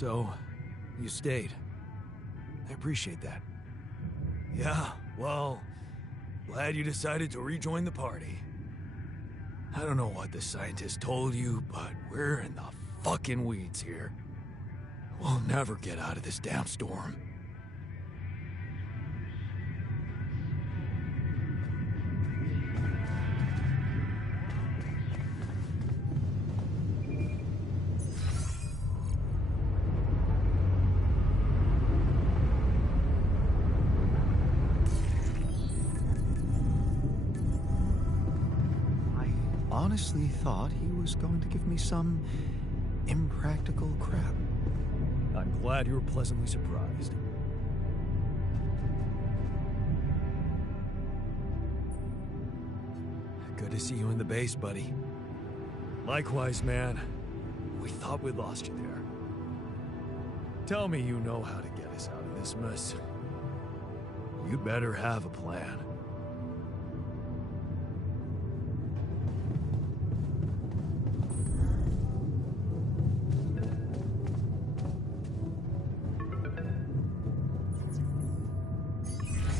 So, you stayed. I appreciate that. Yeah, well, glad you decided to rejoin the party. I don't know what the scientist told you, but we're in the fucking weeds here. We'll never get out of this damn storm. Honestly thought he was going to give me some impractical crap. I'm glad you were pleasantly surprised. Good to see you in the base, buddy. Likewise, man. We thought we'd lost you there. Tell me you know how to get us out of this mess. You better have a plan.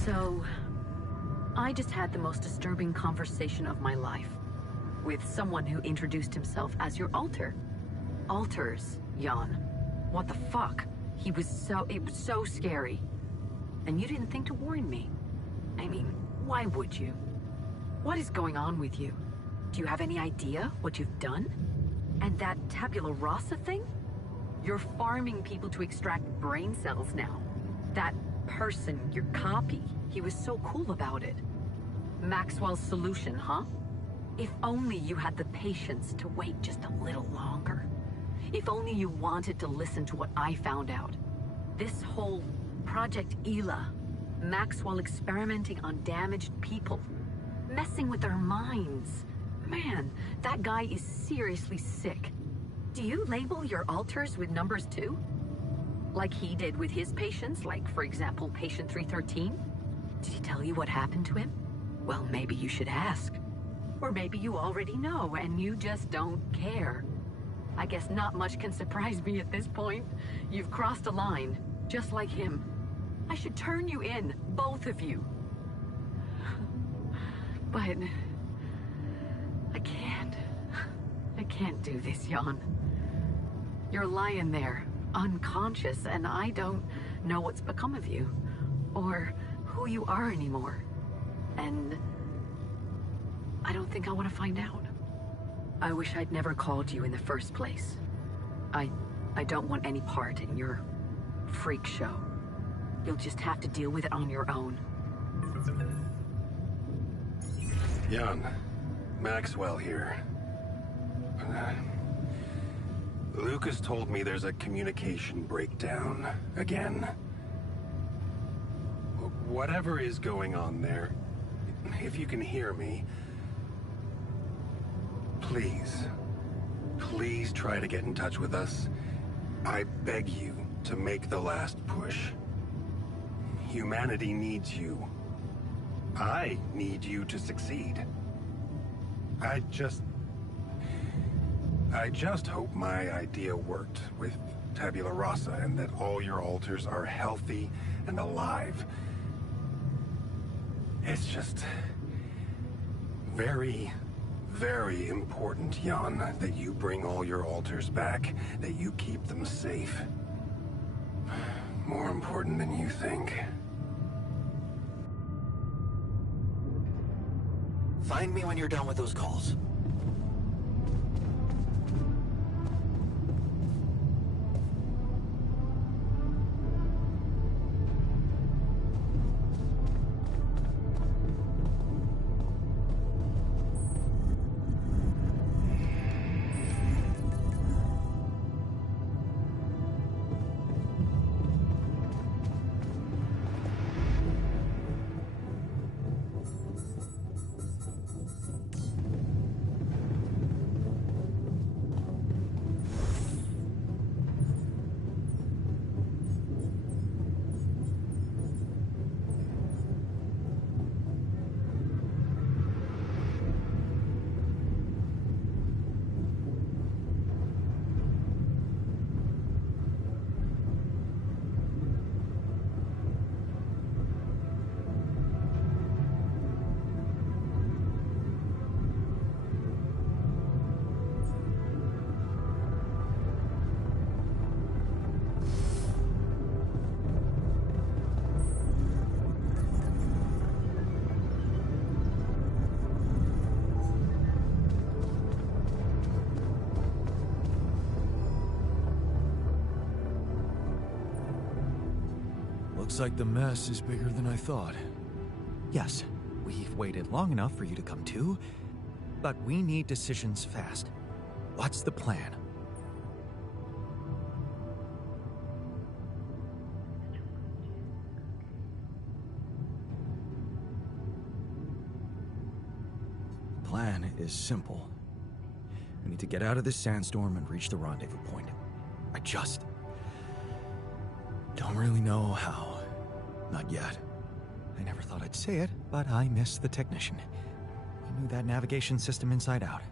So, I just had the most disturbing conversation of my life with someone who introduced himself as your alter. Alters, Jan. What the fuck? It was so scary. And you didn't think to warn me. I mean, why would you? What is going on with you? Do you have any idea what you've done? And that tabula rasa thing? You're farming people to extract brain cells now. That person, your copy, he was so cool about it. Maxwell's solution, huh? If only you had the patience to wait just a little longer. If only you wanted to listen to what I found out. This whole Project Ela, Maxwell experimenting on damaged people, messing with their minds. Man, that guy is seriously sick. Do you label your alters with numbers too? Like he did with his patients, like, for example, patient 313? Did he tell you what happened to him? Well, maybe you should ask. Or maybe you already know and you just don't care. I guess not much can surprise me at this point. You've crossed a line, just like him. I should turn you in, both of you. But I can't. I can't do this, Jan. You're lying there, unconscious, and I don't know what's become of you, or who you are anymore. And I don't think I want to find out. I wish I'd never called you in the first place. I don't want any part in your freak show. You'll just have to deal with it on your own. Jan, Maxwell here. Lucas told me there's a communication breakdown again. Whatever is going on there, if you can hear me, please try to get in touch with us. I beg you to make the last push. Humanity needs you. I need you to succeed. I just hope my idea worked with tabula rasa and that all your alters are healthy and alive. It's just very, very important, Jan, that you bring all your alters back, that you keep them safe. More important than you think. Find me when you're done with those calls. Looks like the mess is bigger than I thought. Yes, we've waited long enough for you to come to, but we need decisions fast. What's the plan? Plan is simple. We need to get out of this sandstorm and reach the rendezvous point. I just don't really know how. Not yet. I never thought I'd say it, but I miss the technician. He knew that navigation system inside out.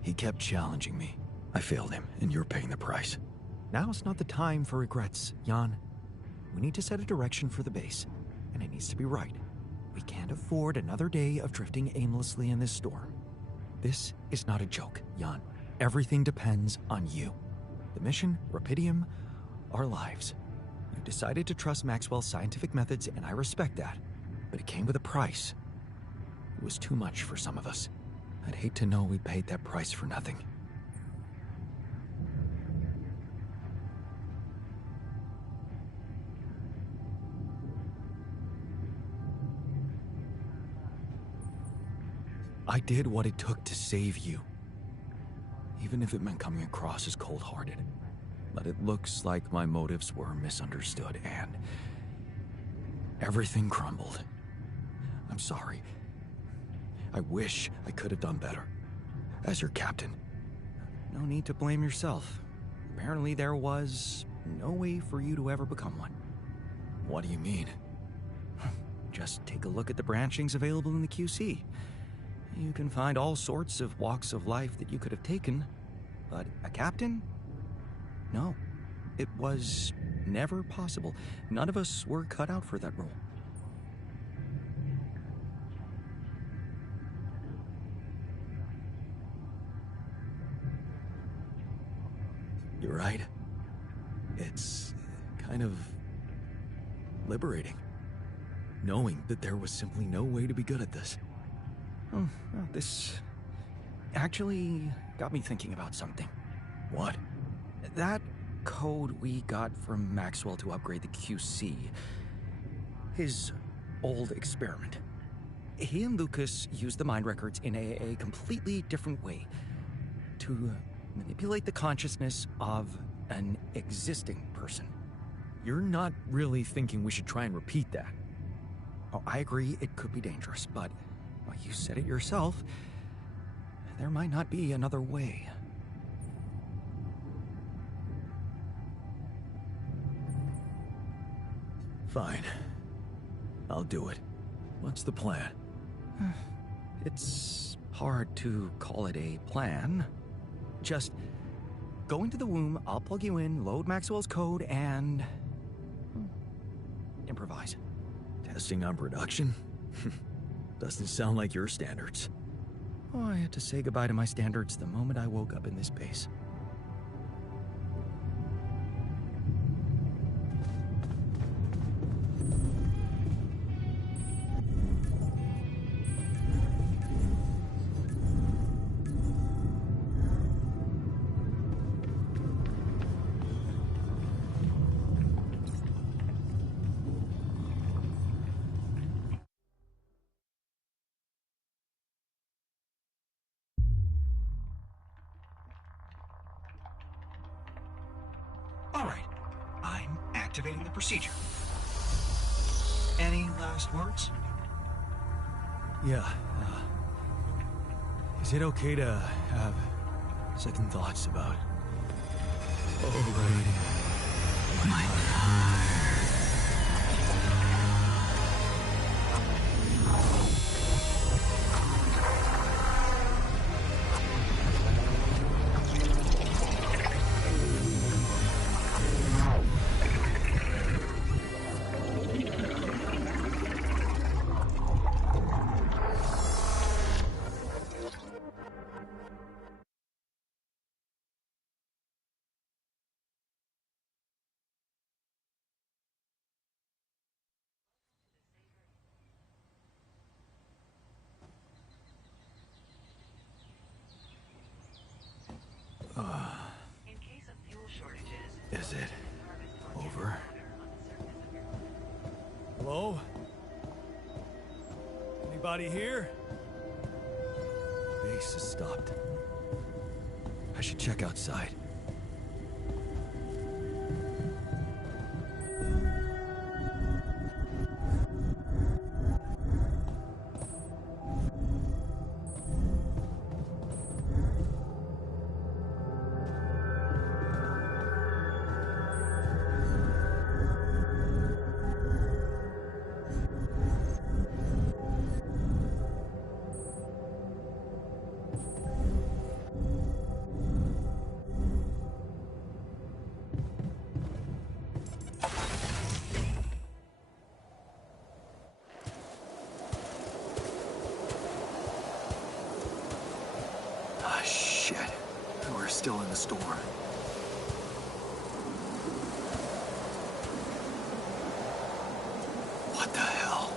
He kept challenging me. I failed him, and you're paying the price. Now's not the time for regrets, Jan. We need to set a direction for the base, and it needs to be right. We can't afford another day of drifting aimlessly in this storm. This is not a joke, Jan. Everything depends on you. The mission, Rapidium, our lives. You decided to trust Maxwell's scientific methods, and I respect that. But it came with a price. It was too much for some of us. I'd hate to know we paid that price for nothing. I did what it took to save you. Even if it meant coming across as cold-hearted. But it looks like my motives were misunderstood and everything crumbled. I'm sorry. I wish I could have done better. As your captain. No need to blame yourself. Apparently there was no way for you to ever become one. What do you mean? Just take a look at the branchings available in the QC. You can find all sorts of walks of life that you could have taken, but a captain? No. It was never possible. None of us were cut out for that role. You're right. It's kind of liberating, knowing that there was simply no way to be good at this. Oh, well, this actually got me thinking about something. What? That code we got from Maxwell to upgrade the QC. His old experiment. He and Lucas used the mind records in a completely different way. To manipulate the consciousness of an existing person. You're not really thinking we should try and repeat that? Oh, I agree it could be dangerous, but well, you said it yourself. There might not be another way. Fine. I'll do it. What's the plan? It's hard to call it a plan. Just go into the womb, I'll plug you in, load Maxwell's code, and improvise. Testing on production? Doesn't sound like your standards. Oh, I had to say goodbye to my standards the moment I woke up in this base. All right, I'm activating the procedure. Any last words? Yeah, is it okay to have second thoughts about overriding my power? Anybody here? Base has stopped. I should check outside. Ah, shit. We're still in the storm. What the hell?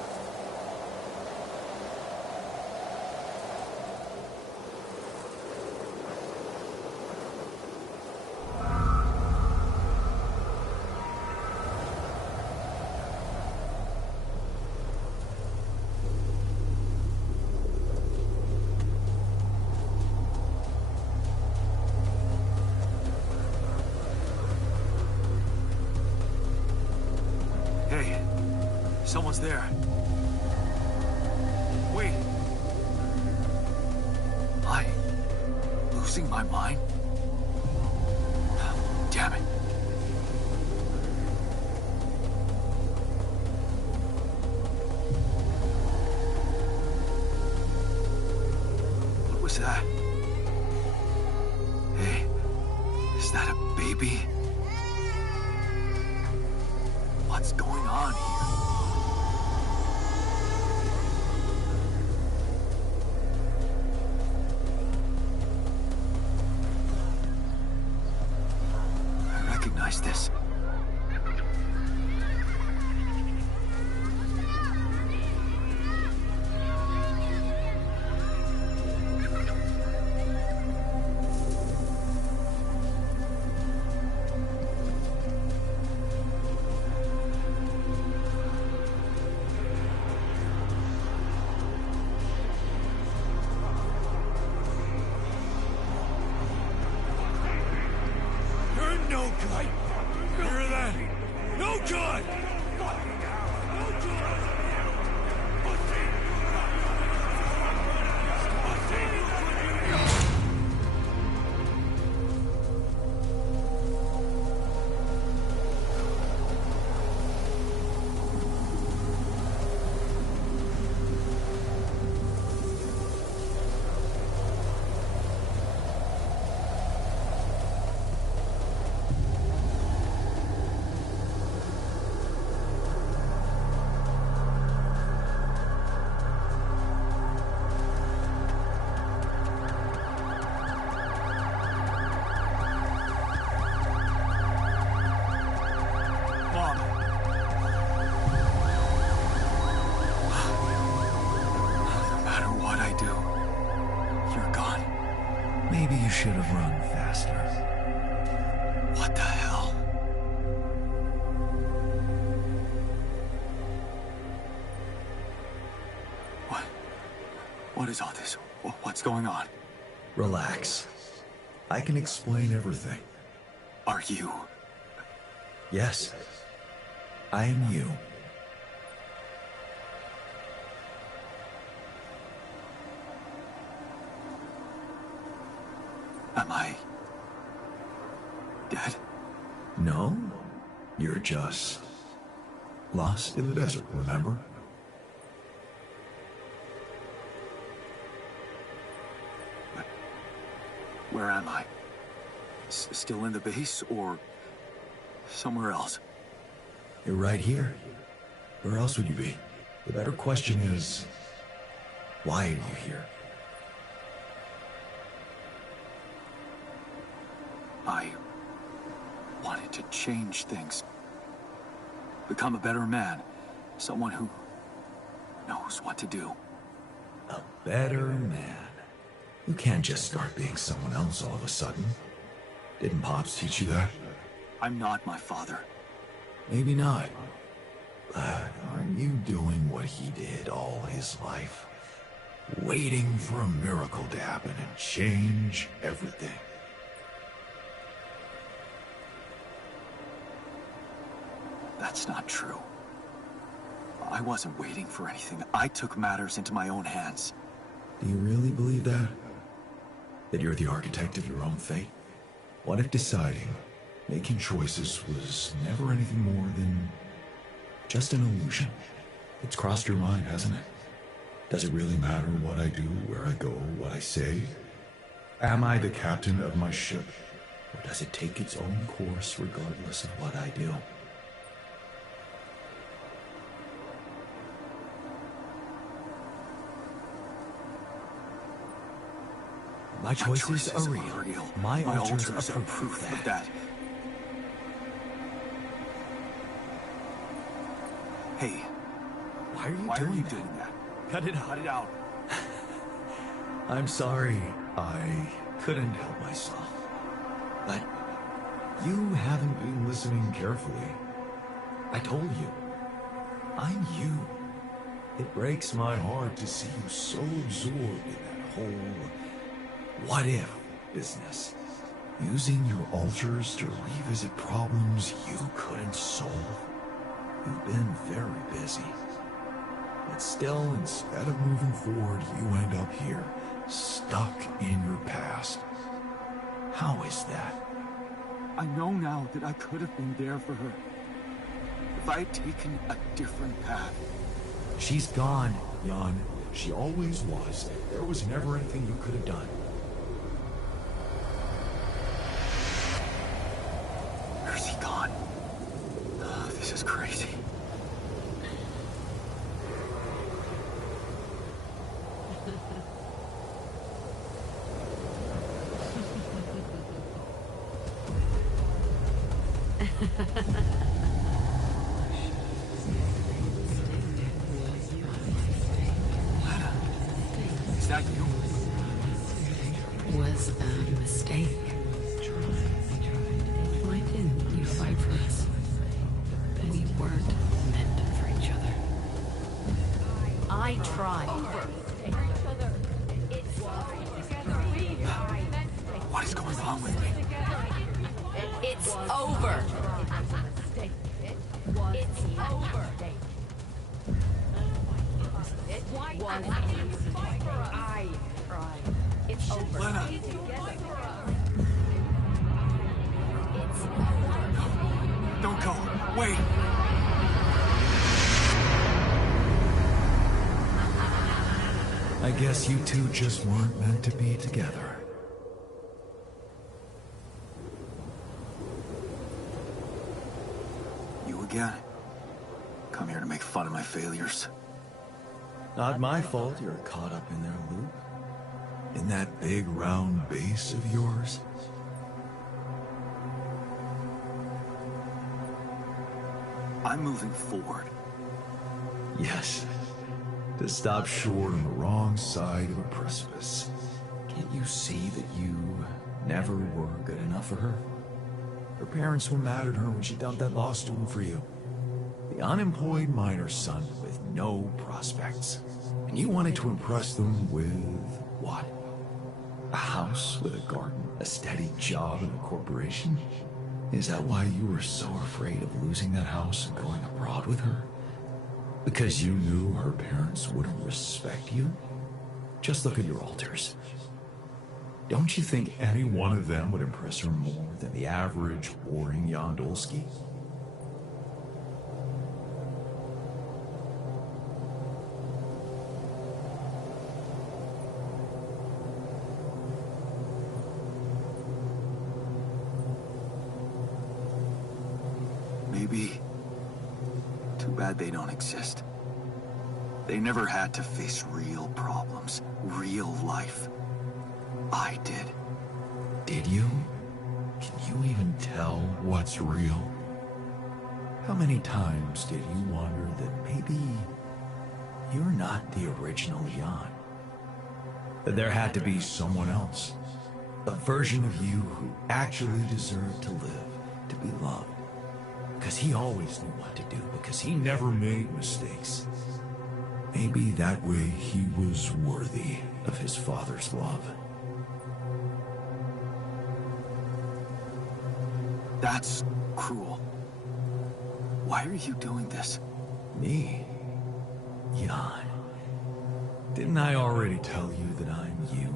Hey, someone's there. Wait. Am I losing my mind? Damn it. What was that? Hey, is that a baby? What's going on here? I recognize this. You're no good. Hear that? No good. Mom. No matter what I do, you're gone. Maybe you should have run faster. What the hell? What is all this? What's going on? Relax. I can explain everything. Are you? Yes. I am you. Am I dead? No. You're just lost in the desert, remember? Where am I? Still in the base or somewhere else? You're right here. Where else would you be? The better question is, why are you here? I wanted to change things. Become a better man. Someone who knows what to do. A better man. You can't just start being someone else all of a sudden. Didn't Pops teach you that? I'm not my father. Maybe not. But aren't you doing what he did all his life? waiting for a miracle to happen and change everything. That's not true. I wasn't waiting for anything. I took matters into my own hands. Do you really believe that? That you're the architect of your own fate? What if deciding, making choices was never anything more than just an illusion? It's crossed your mind, hasn't it? Does it really matter what I do, where I go, what I say? Am I the captain of my ship? Or does it take its own course regardless of what I do? My choices are real. My altars are proof of that. Hey, Why are why are you doing that? Cut it out. Cut it out. I'm sorry. I couldn't help myself. But you haven't been listening carefully. I told you. I'm you. It breaks my heart to see you so absorbed in that whole what if business. Using your altars to revisit problems you couldn't solve. You've been very busy. But still, instead of moving forward, you end up here, stuck in your past. How is that? I know now that I could have been there for her. If I had taken a different path. She's gone, Jan. She always was. There was never anything you could have done. Where's he gone? This is crazy. Is that you? Was a mistake. Why didn't you fight for us? We weren't meant for each other. I tried. What is going on with me? It's over. It's over. It was. I tried. It's over. Lena! Don't go. Wait. I guess you two just weren't meant to be together. You again? Come here to make fun of my failures. Not my fault you're caught up in their loop. In that big round base of yours. I'm moving forward. Yes. To stop short on the wrong side of a precipice. Can't you see that you never were good enough for her? Her parents were mad at her when she dumped that law student for you. The unemployed miner's son with no prospects. And you wanted to impress them with what? A house with a garden, a steady job, and a corporation? Is that why you were so afraid of losing that house and going abroad with her? Because you knew her parents wouldn't respect you? Just look at your altars. Don't you think any one of them would impress her more than the average boring Yandolski? Maybe. Too bad they don't exist. They never had to face real problems, real life. I did. Did you? Can you even tell what's real? How many times did you wonder that maybe you're not the original Jan? That there had to be someone else. A version of you who actually deserved to live, to be loved. Because he always knew what to do, because he never made mistakes. Maybe that way he was worthy of his father's love. That's cruel. Why are you doing this? Me? Jan. Didn't I already tell you that I'm you?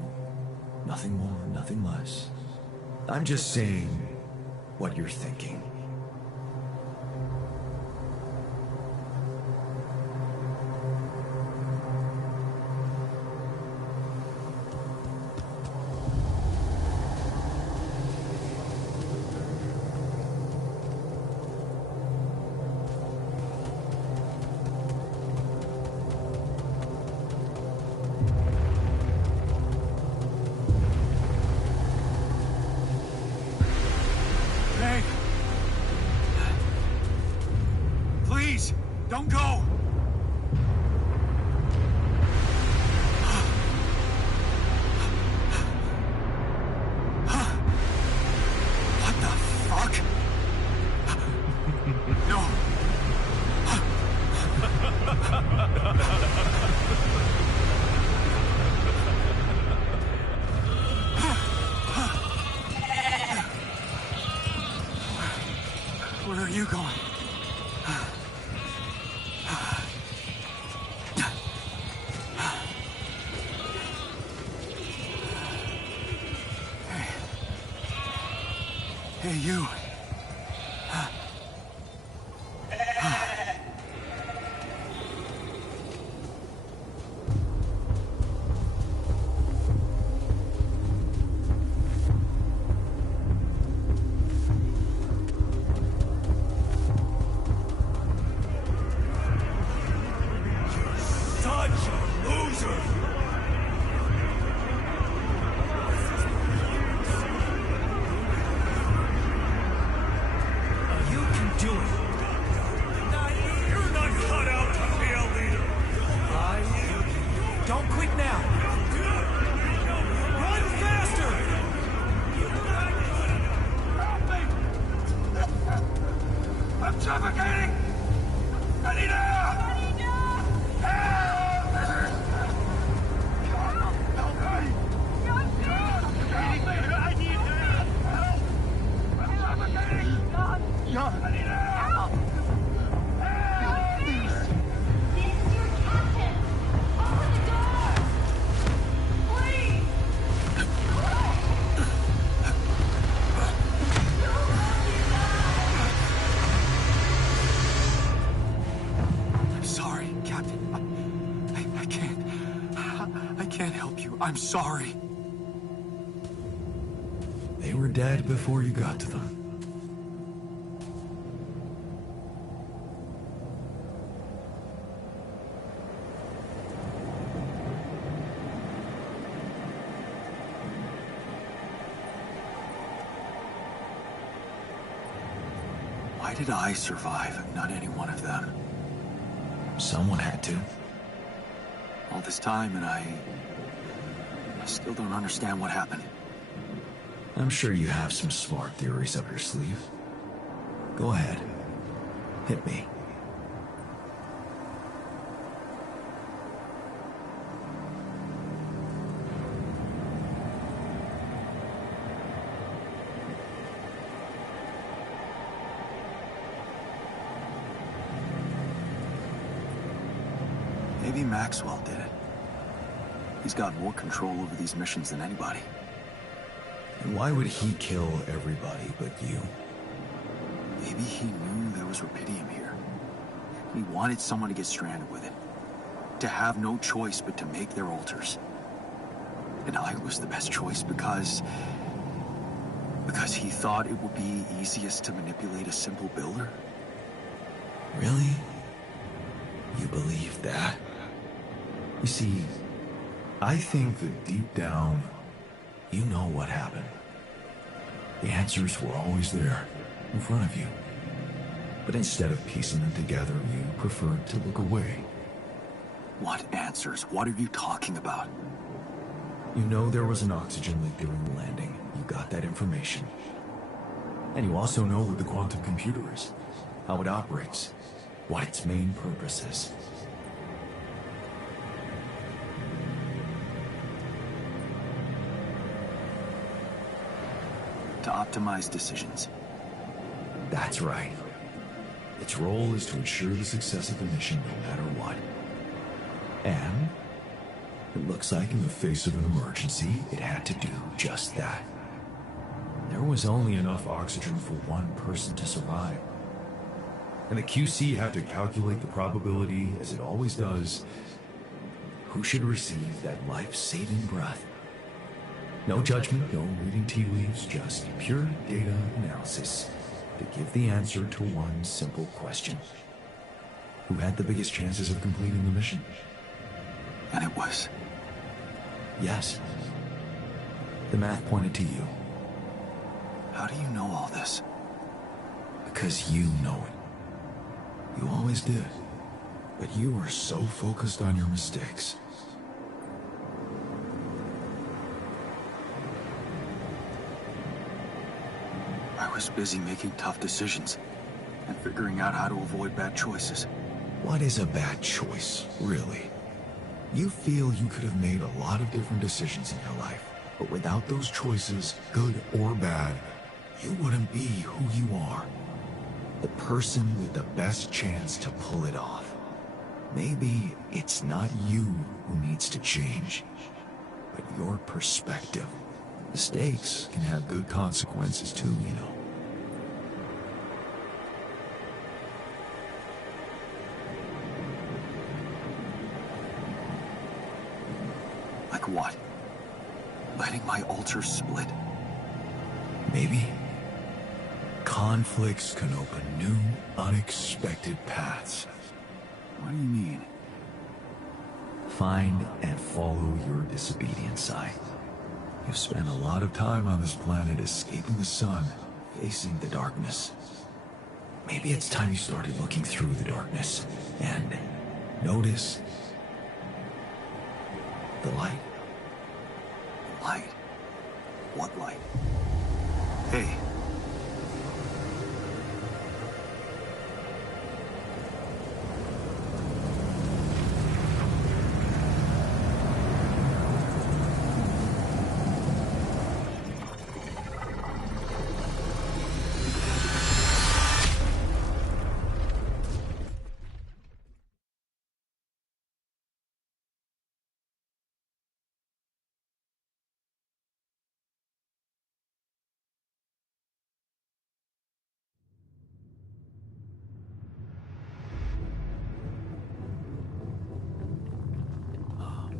Nothing more, nothing less. I'm just saying what you're thinking. Hey! Please, don't go! What the fuck? No! Where are you going? Hey, you. Such a loser! You can do it. You're not cut out to be a leader. Don't quit now. Run faster! I'm suffocating! Anita! I'm sorry. They were dead before you got to them. Why did I survive and not any one of them? Someone had to. All this time and I still don't understand what happened. I'm sure you have some smart theories up your sleeve. Go ahead. Hit me. Maybe Maxwell did it. He's got more control over these missions than anybody. And why would he kill everybody but you? Maybe he knew there was rubidium here. He wanted someone to get stranded with it. To have no choice but to make their altars. And I was the best choice because he thought it would be easiest to manipulate a simple builder. Really? You believe that? You see, I think that deep down, you know what happened. The answers were always there, in front of you. But instead of piecing them together, you preferred to look away. What answers? What are you talking about? You know there was an oxygen leak during the landing. You got that information. And you also know what the quantum computer is, how it operates, what its main purpose is. to optimize decisions. That's right. Its role is to ensure the success of the mission no matter what. And it looks like in the face of an emergency, it had to do just that. There was only enough oxygen for one person to survive. And the QC had to calculate the probability, as it always does, who should receive that life-saving breath. No judgment, no reading tea leaves, just pure data analysis to give the answer to one simple question. Who had the biggest chances of completing the mission? And it was. Yes. The math pointed to you. How do you know all this? Because you know it. You always did. But you were so focused on your mistakes. I was busy making tough decisions and figuring out how to avoid bad choices. What is a bad choice, really? You feel you could have made a lot of different decisions in your life, but without those choices, good or bad, you wouldn't be who you are. The person with the best chance to pull it off. Maybe it's not you who needs to change, but your perspective. Mistakes can have good consequences too, you know. Like what? Letting my altar split? Maybe. Conflicts can open new, unexpected paths. What do you mean? Find and follow your disobedient side. You've spent a lot of time on this planet escaping the sun, facing the darkness. Maybe it's time you started looking through the darkness and notice the light. Light? What light? Hey.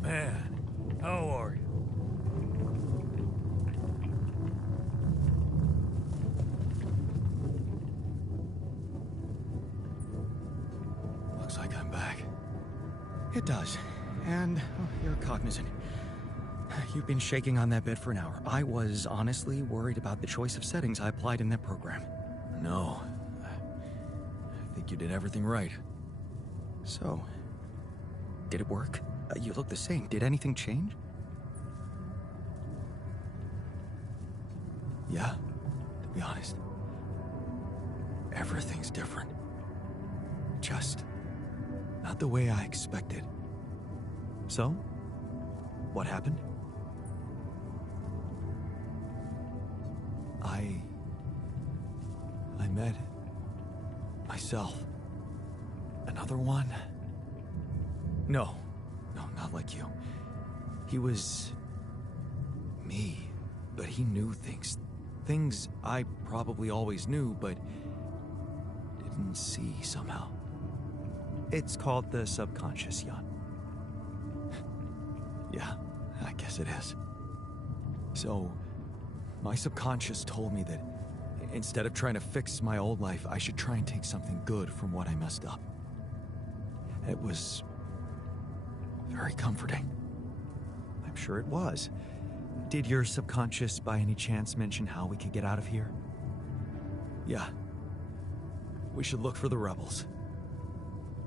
Man, how are you? Looks like I'm back. It does. And you're cognizant. You've been shaking on that bed for an hour. I was honestly worried about the choice of settings I applied in that program. No. I think you did everything right. So, did it work? You look the same. Did anything change? Yeah, to be honest. Everything's different. Just not the way I expected. So, what happened? I met myself. Another one? No, not like you. He was me, but he knew things. Things I probably always knew, but didn't see somehow. It's called the subconscious, Jan. Yeah, I guess it is. So, my subconscious told me that instead of trying to fix my old life, I should try and take something good from what I messed up. It was very comforting. I'm sure it was. Did your subconscious by any chance mention how we could get out of here? Yeah. We should look for the rebels.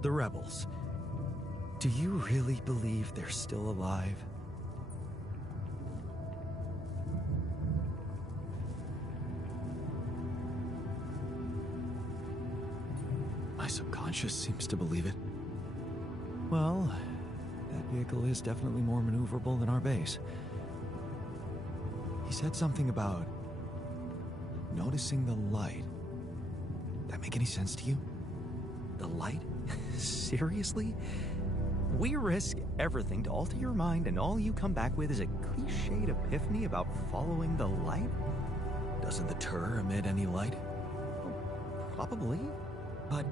The rebels. Do you really believe they're still alive? My subconscious seems to believe it. Well, that vehicle is definitely more maneuverable than our base. He said something about Noticing the light. That make any sense to you? The light? Seriously? We risk everything to alter your mind, and all you come back with is a cliched epiphany about following the light? Doesn't the tur emit any light? Probably. But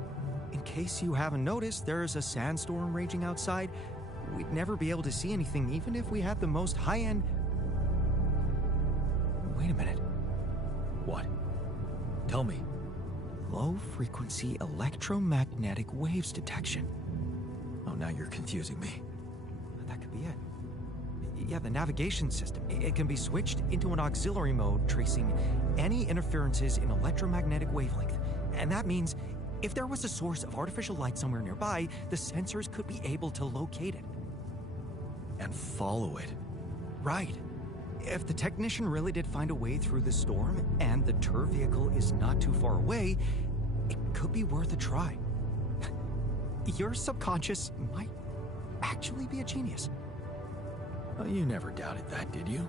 in case you haven't noticed, there's a sandstorm raging outside. We'd never be able to see anything even if we had the most high-end... Wait a minute. What? Tell me. Low-frequency electromagnetic waves detection. Oh, now you're confusing me. That could be it. Yeah, the navigation system. It can be switched into an auxiliary mode, tracing any interferences in electromagnetic wavelength. And that means if there was a source of artificial light somewhere nearby, the sensors could be able to locate it. And follow it. Right. If the technician really did find a way through the storm, and the tur vehicle is not too far away, it could be worth a try. Your subconscious might actually be a genius. Well, you never doubted that, did you?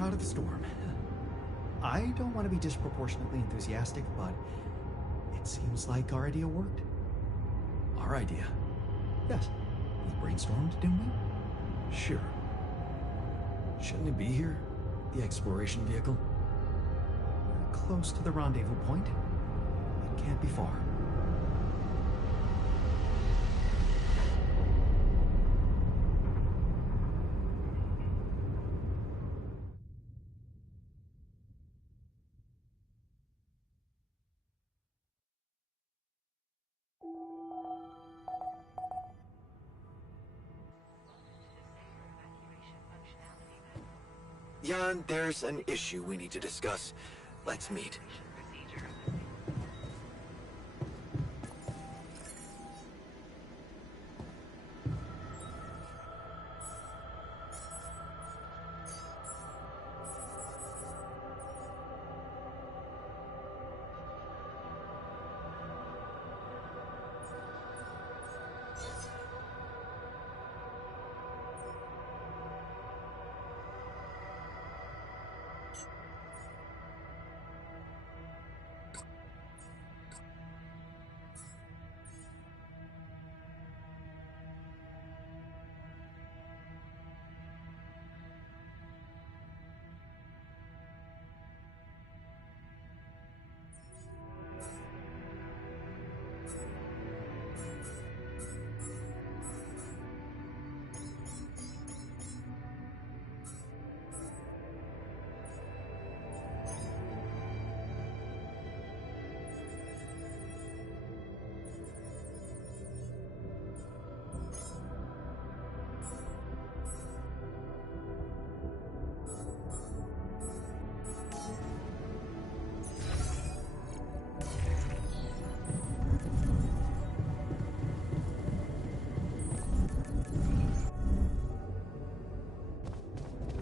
Out of the storm. I don't want to be disproportionately enthusiastic, but it seems like our idea worked. Our idea? Yes. We brainstormed, didn't we? Sure. Shouldn't it be here? The exploration vehicle? We're close to the rendezvous point. It can't be far. Jan, there's an issue we need to discuss. Let's meet.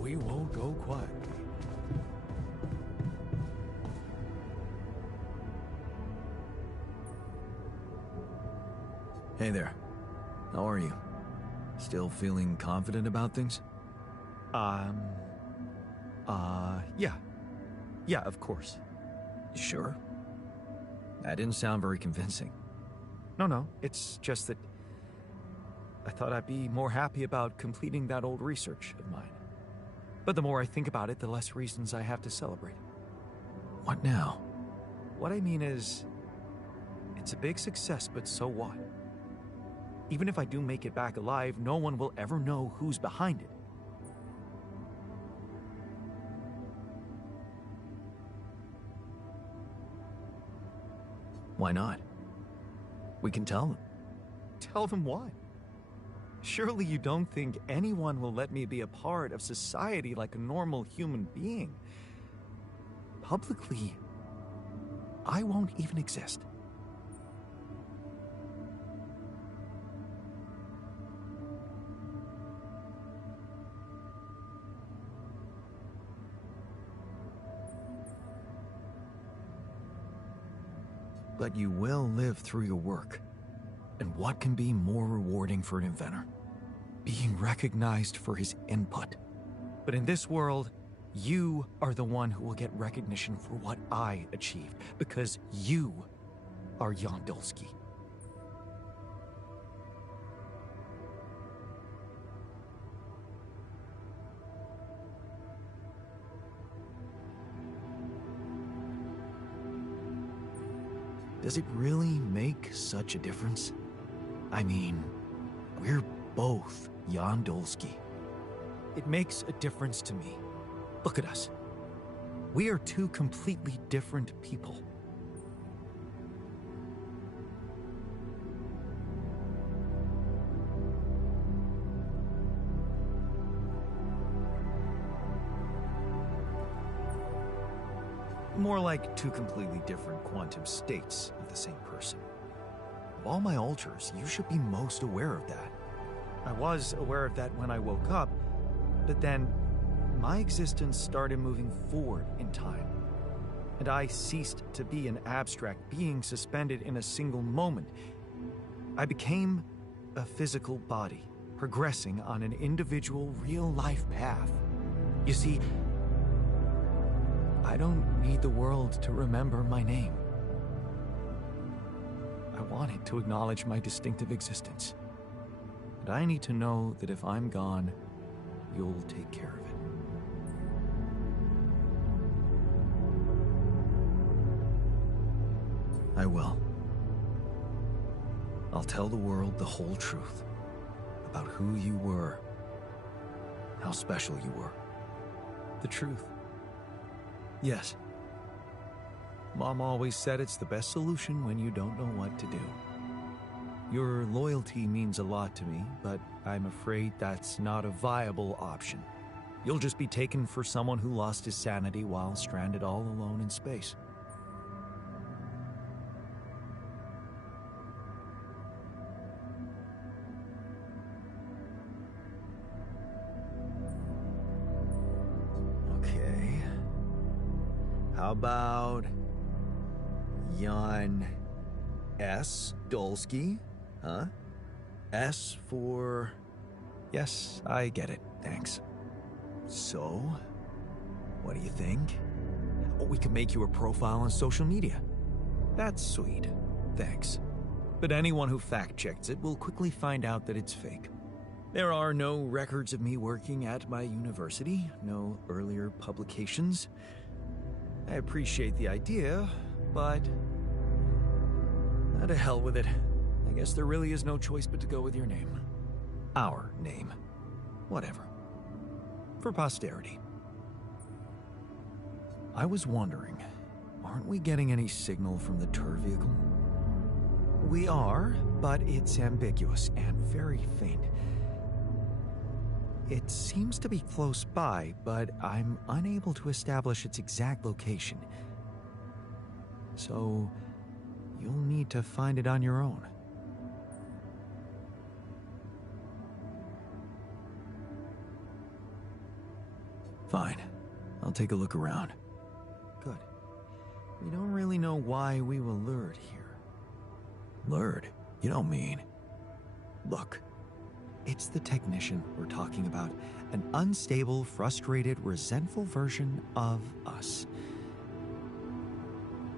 We won't go quietly. Hey there. How are you? Still feeling confident about things? Yeah. Yeah, of course. Sure. That didn't sound very convincing. No, it's just that I thought I'd be more happy about completing that old research of mine. But the more I think about it, the less reasons I have to celebrate. What now? What I mean is, It's a big success, but so what? Even if I do make it back alive, no one will ever know who's behind it. Why not? We can tell them. Tell them what? Surely you don't think anyone will let me be a part of society like a normal human being? Publicly, I won't even exist. But you will live through your work. And what can be more rewarding for an inventor? Being recognized for his input. But in this world, you are the one who will get recognition for what I achieved, because you are Jan Dulski. Does it really make such a difference? I mean, we're both Jan Dulski. It makes a difference to me. Look at us. We are two completely different people. More like two completely different quantum states of the same person. Of all my alters, you should be most aware of that. I was aware of that when I woke up, but then my existence started moving forward in time, and I ceased to be an abstract being suspended in a single moment. I became a physical body, progressing on an individual real-life path. You see, I don't need the world to remember my name. I want it to acknowledge my distinctive existence. But I need to know that if I'm gone, you'll take care of it. I will. I'll tell the world the whole truth about who you were, how special you were. The truth. Yes. Mom always said it's the best solution when you don't know what to do. Your loyalty means a lot to me, but I'm afraid that's not a viable option. You'll just be taken for someone who lost his sanity while stranded all alone in space. Okay. How about Jan S. Dulski? Huh? S for... Yes, I get it. Thanks. So? What do you think? Oh, we could make you a profile on social media. That's sweet. Thanks. But anyone who fact-checks it will quickly find out that it's fake. There are no records of me working at my university, no earlier publications. I appreciate the idea, but... to hell with it. I guess there really is no choice but to go with your name. Our name. Whatever. For posterity. I was wondering, aren't we getting any signal from the tour vehicle? We are, but it's ambiguous and very faint. It seems to be close by, but I'm unable to establish its exact location. So, you'll need to find it on your own. Fine. I'll take a look around. Good. We don't really know why we were lured here. Lured? You don't mean... Look, it's the technician we're talking about. An unstable, frustrated, resentful version of us.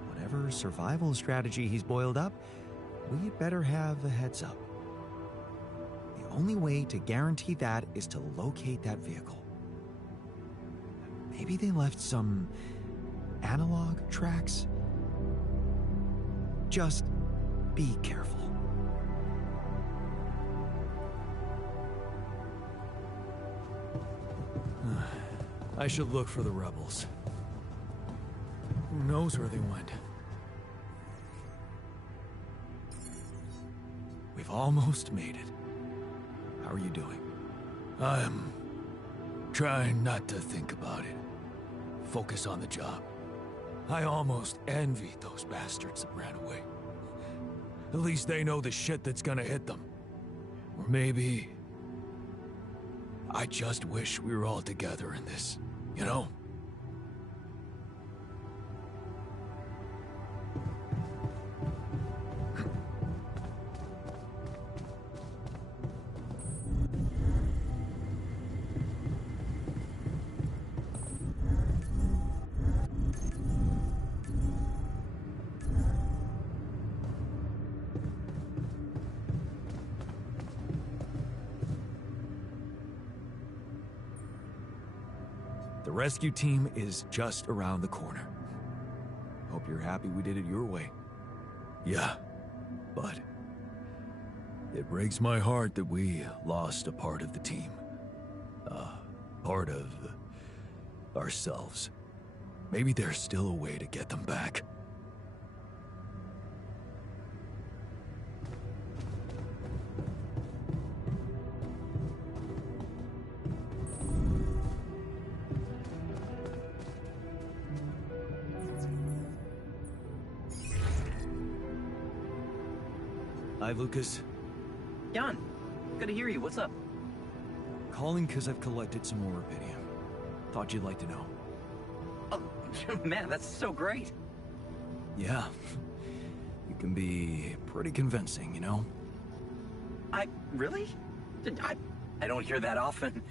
Whatever survival strategy he's boiled up, we'd better have a heads up. The only way to guarantee that is to locate that vehicle. Maybe they left some analog tracks? Just be careful. I should look for the rebels. Who knows where they went? We've almost made it. How are you doing? I'm trying not to think about it. Focus on the job. I almost envy those bastards that ran away. At least they know the shit that's gonna hit them. Or maybe I just wish we were all together in this, you know? The rescue team is just around the corner. Hope you're happy we did it your way. Yeah, but it breaks my heart that we lost a part of the team. Part of ourselves. Maybe there's still a way to get them back. Hi, Lucas. Jan, good to hear you. What's up? Calling because I've collected some more rubidium. Thought you'd like to know. Oh, man, that's so great. Yeah. You can be pretty convincing, you know? Really? I don't hear that often.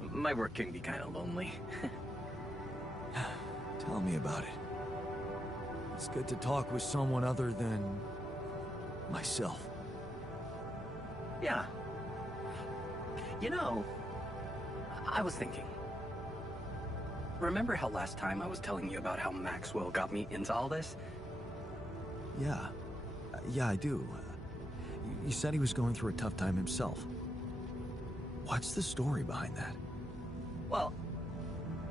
My work can be kind of lonely. Tell me about it. It's good to talk with someone other than myself. Yeah. You know, I was thinking. Remember how last time I was telling you about how Maxwell got me into all this? Yeah. Yeah, I do. You said he was going through a tough time himself. What's the story behind that? Well,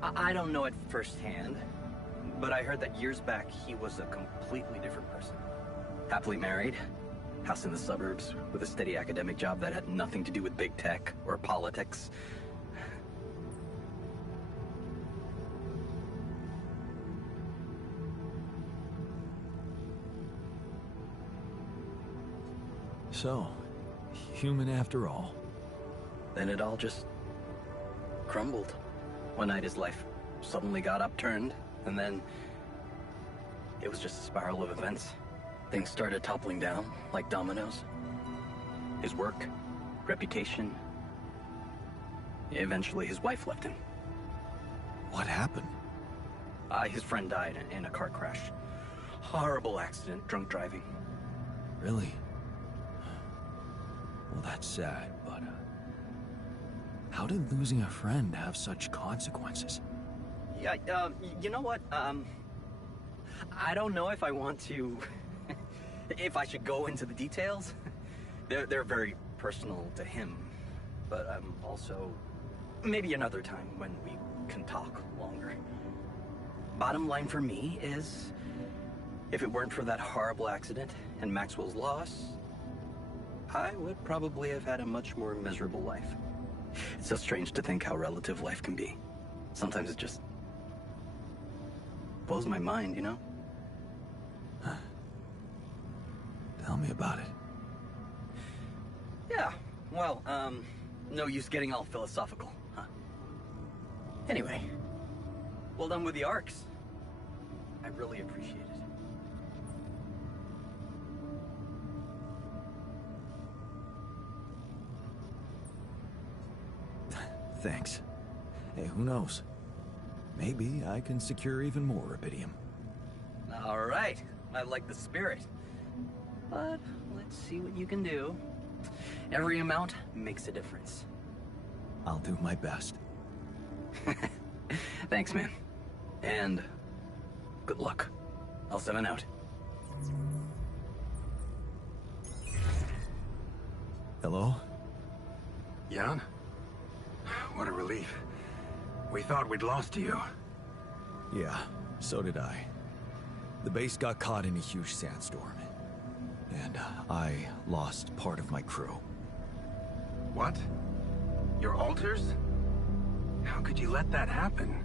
I don't know it firsthand, but I heard that years back he was a completely different person. Happily married, house in the suburbs, with a steady academic job that had nothing to do with big tech or politics. So, human after all. Then it all just crumbled. One night his life suddenly got upturned, and then it was just a spiral of events. Things started toppling down like dominoes. His work, reputation. Eventually his wife left him. What happened? His friend died in a car crash. Horrible accident, drunk driving. Really? Well, that's sad, but how did losing a friend have such consequences? Yeah, you know what? I don't know if I want to... if I should go into the details. They're very personal to him. But also... maybe another time when we can talk longer. Bottom line for me is... if it weren't for that horrible accident and Maxwell's loss... I would probably have had a much more miserable life. It's so strange to think how relative life can be. Sometimes it just... blows my mind, you know? Tell me about it. Yeah, well, no use getting all philosophical, huh? Anyway, well done with the arcs. I really appreciate it. Thanks. Hey, who knows? Maybe I can secure even more rubidium. All right, I like the spirit. But let's see what you can do. Every amount makes a difference. I'll do my best. Thanks, man. And good luck. L7 out. Hello? Jan? What a relief. We thought we'd lost you. Yeah, so did I. The base got caught in a huge sandstorm. And I lost part of my crew. What? Your alters? How could you let that happen?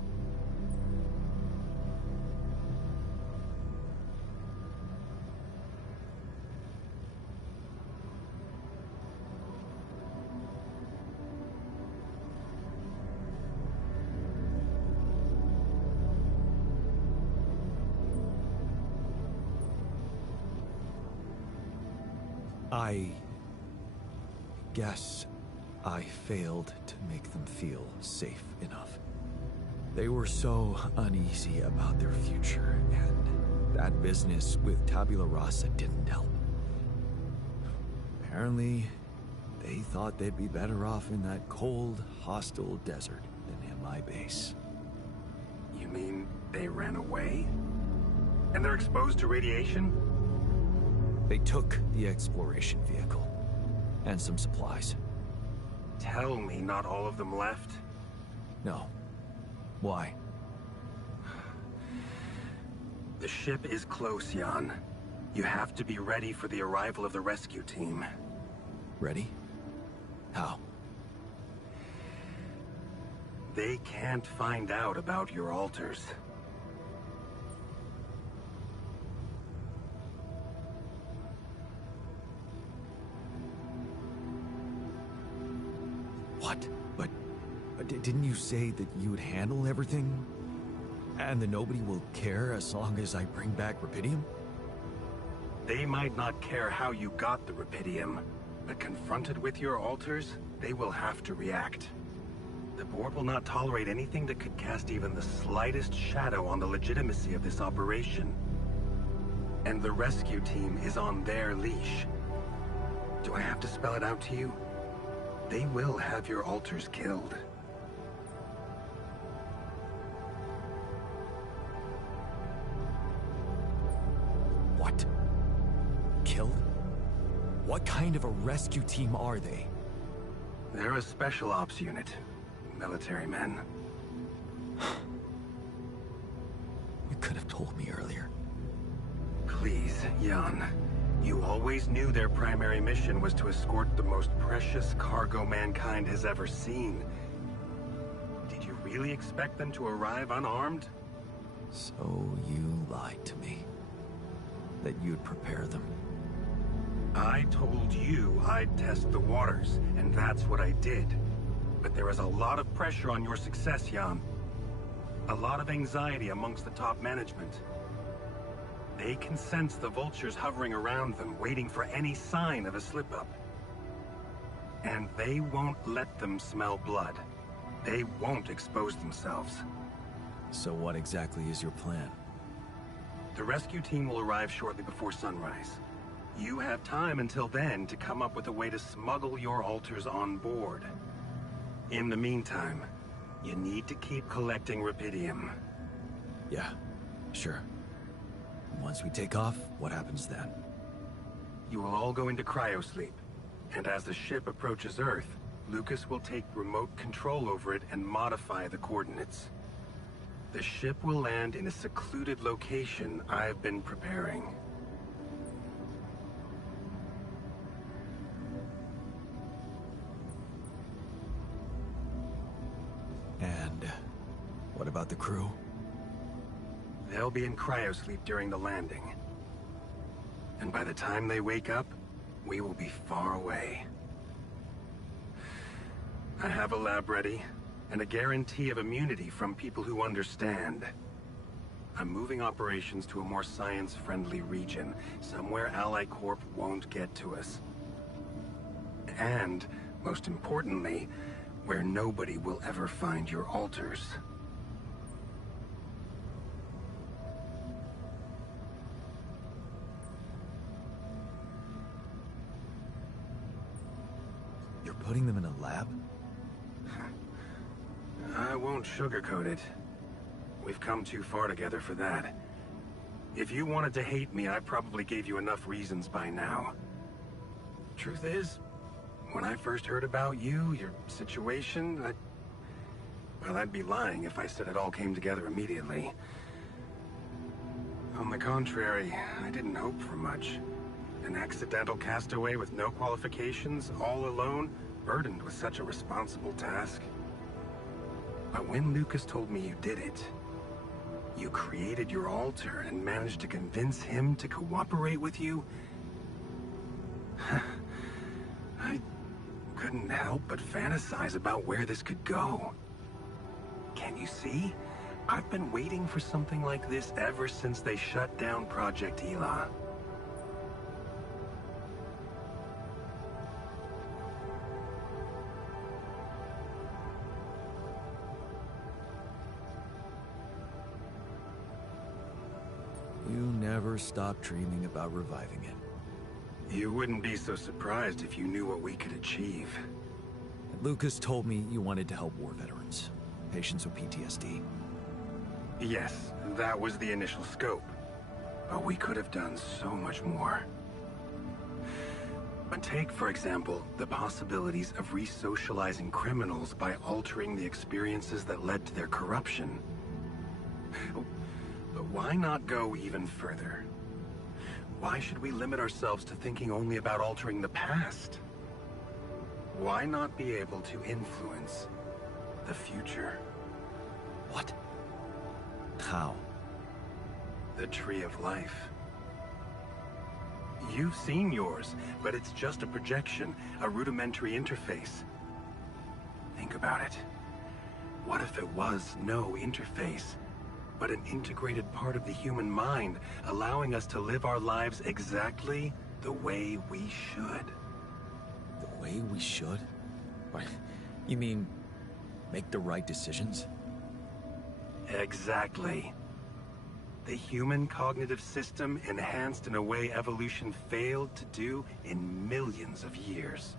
I guess I failed to make them feel safe enough. They were so uneasy about their future, and that business with Tabula Rasa didn't help. Apparently, they thought they'd be better off in that cold, hostile desert than in my base. You mean they ran away? And they're exposed to radiation? They took the exploration vehicle, and some supplies. Tell me not all of them left? No. Why? The ship is close, Jan. You have to be ready for the arrival of the rescue team. Ready? How? They can't find out about your alters. What? But didn't you say that you would handle everything? And that nobody will care as long as I bring back Rapidium? They might not care how you got the Rapidium, but confronted with your alters, they will have to react. The board will not tolerate anything that could cast even the slightest shadow on the legitimacy of this operation. And the rescue team is on their leash. Do I have to spell it out to you? They will have your alters killed. What? Killed? What kind of a rescue team are they? They're a special ops unit. Military men. You could have told me earlier. Please, Jan. You always knew their primary mission was to escort the most precious cargo mankind has ever seen. Did you really expect them to arrive unarmed? So you lied to me. That you'd prepare them. I told you I'd test the waters, and that's what I did. But there is a lot of pressure on your success, Jan. A lot of anxiety amongst the top management. They can sense the vultures hovering around them, waiting for any sign of a slip-up. And they won't let them smell blood. They won't expose themselves. So what exactly is your plan? The rescue team will arrive shortly before sunrise. You have time until then to come up with a way to smuggle your alters on board. In the meantime, you need to keep collecting Rapidium. Yeah, sure. Once we take off, what happens then? You will all go into cryosleep. And as the ship approaches Earth, Lucas will take remote control over it and modify the coordinates. The ship will land in a secluded location I've been preparing. And what about the crew? They'll be in cryosleep during the landing. And by the time they wake up, we will be far away. I have a lab ready, and a guarantee of immunity from people who understand. I'm moving operations to a more science-friendly region, somewhere Ally Corp won't get to us. And, most importantly, where nobody will ever find your alters. You're putting them in a lab? I won't sugarcoat it. We've come too far together for that. If you wanted to hate me, I probably gave you enough reasons by now. Truth is, when I first heard about you, your situation, well, I'd be lying if I said it all came together immediately. On the contrary, I didn't hope for much. An accidental castaway with no qualifications, all alone, burdened with such a responsible task. But when Lucas told me you did it, you created your altar and managed to convince him to cooperate with you, I couldn't help but fantasize about where this could go. Can you see? I've been waiting for something like this ever since they shut down Project Hela. You never stopped dreaming about reviving it. You wouldn't be so surprised if you knew what we could achieve. Lucas told me you wanted to help war veterans, patients with PTSD. Yes, that was the initial scope. But we could have done so much more. But take, for example, the possibilities of re-socializing criminals by altering the experiences that led to their corruption. But why not go even further? Why should we limit ourselves to thinking only about altering the past? Why not be able to influence the future? What? How? The Tree of Life. You've seen yours, but it's just a projection, a rudimentary interface. Think about it. What if it was no interface, but an integrated part of the human mind, allowing us to live our lives exactly the way we should? The way we should? What? You mean, make the right decisions? Exactly. The human cognitive system enhanced in a way evolution failed to do in millions of years.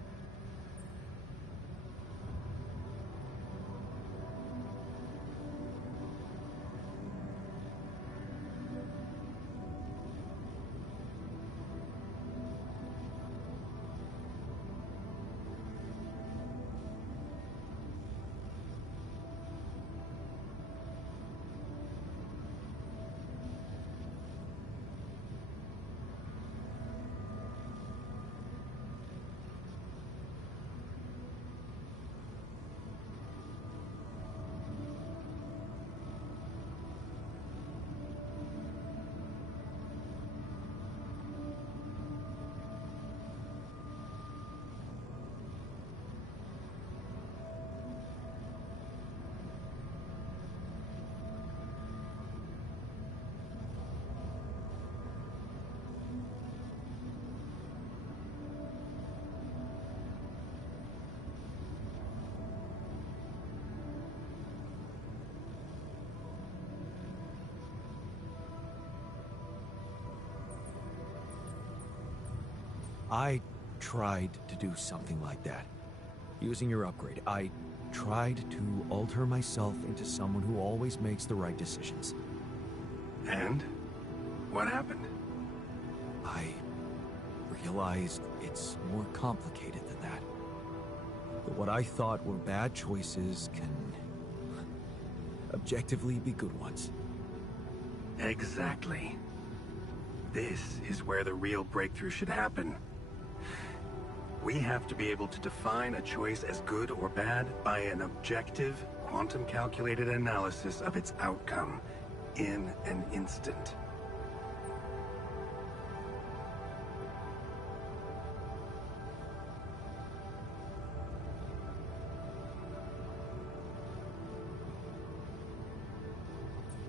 I tried to do something like that. Using your upgrade, I tried to alter myself into someone who always makes the right decisions. And? What happened? I realized it's more complicated than that. That what I thought were bad choices can objectively be good ones. Exactly. This is where the real breakthrough should happen. We have to be able to define a choice as good or bad by an objective, quantum-calculated analysis of its outcome in an instant.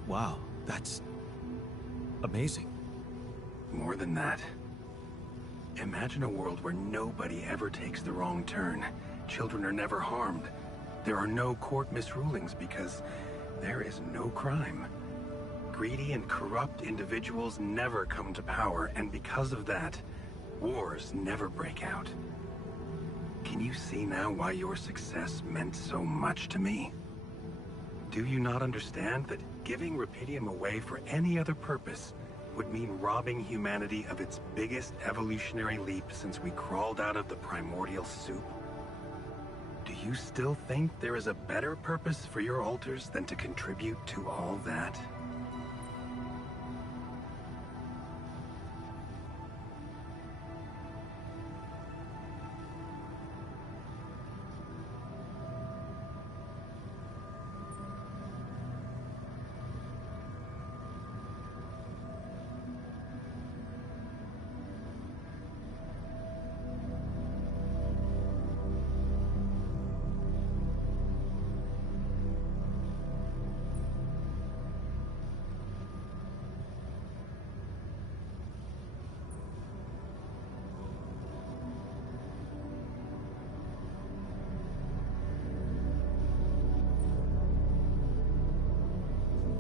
Wow, that's amazing. More than that. Imagine a world where nobody ever takes the wrong turn. Children are never harmed. There are no court misrulings because there is no crime. Greedy and corrupt individuals never come to power, and because of that, wars never break out. Can you see now why your success meant so much to me? Do you not understand that giving Rapidium away for any other purpose would mean robbing humanity of its biggest evolutionary leap since we crawled out of the primordial soup? you still think there is a better purpose for your altars than to contribute to all that?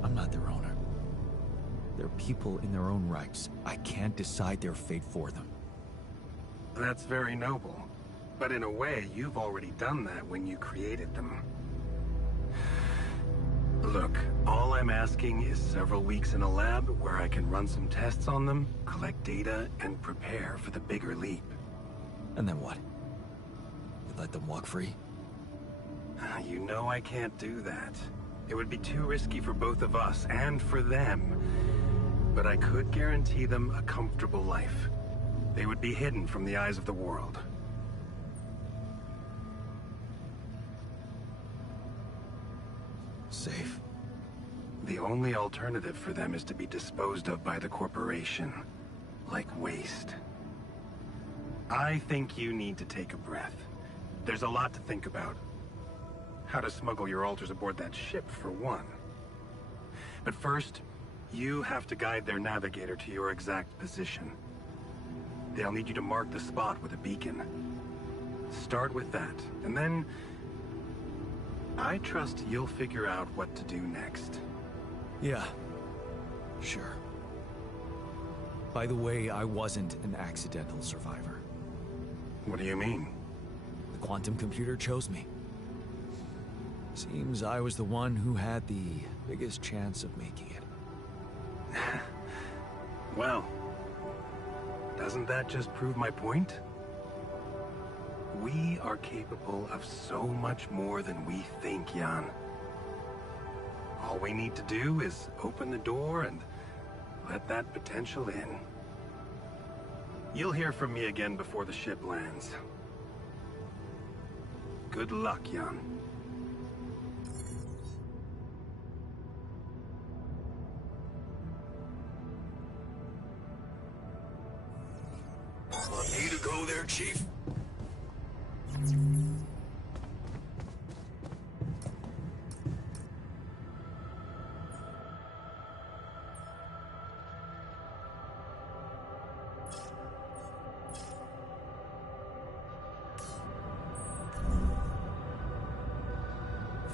I'm not their owner. They're people in their own rights. I can't decide their fate for them. That's very noble. But in a way, you've already done that when you created them. Look, all I'm asking is several weeks in a lab where I can run some tests on them, collect data, and prepare for the bigger leap. And then what? You let them walk free? You know I can't do that. It would be too risky for both of us and for them. But I could guarantee them a comfortable life. They would be hidden from the eyes of the world. Safe. The only alternative for them is to be disposed of by the corporation. Like waste. I think you need to take a breath. There's a lot to think about. How to smuggle your altars aboard that ship, for one. But first, you have to guide their navigator to your exact position. They'll need you to mark the spot with a beacon. Start with that, and then I trust you'll figure out what to do next. Yeah. Sure. By the way, I wasn't an accidental survivor. What do you mean? The quantum computer chose me. Seems I was the one who had the biggest chance of making it. Well, doesn't that just prove my point? We are capable of so much more than we think, Jan. All we need to do is open the door and let that potential in. You'll hear from me again before the ship lands. Good luck, Jan. Want me to go there, Chief?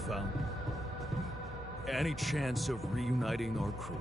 Found any chance of reuniting our crew?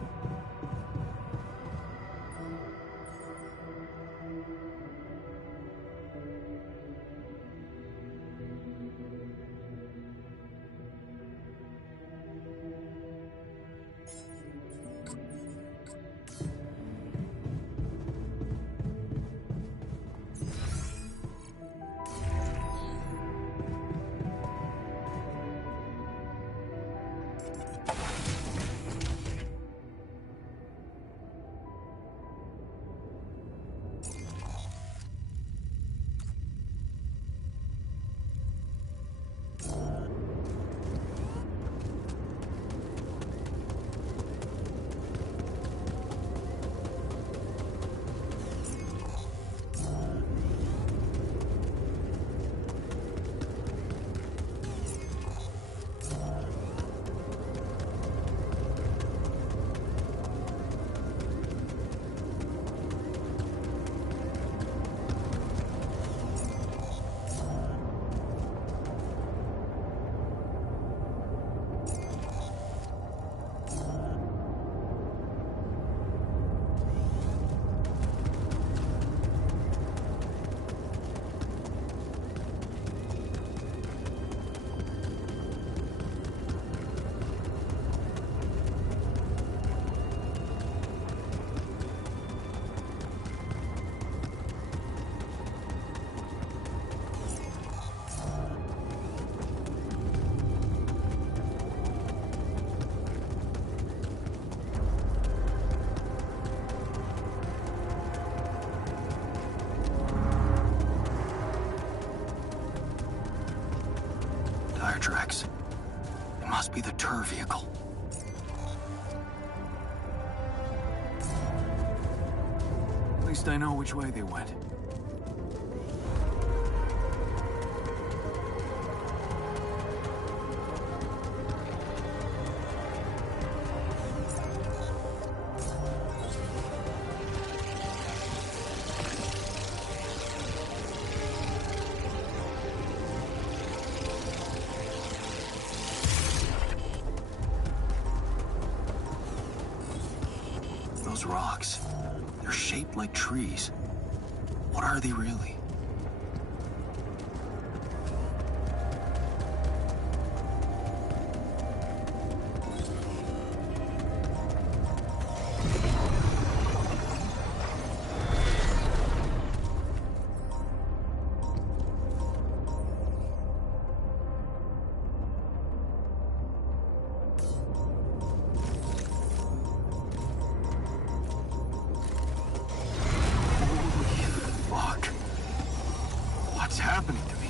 her vehicle. At least I know which way they went. Those rocks, they're shaped like trees. What are they really? What's happening to me?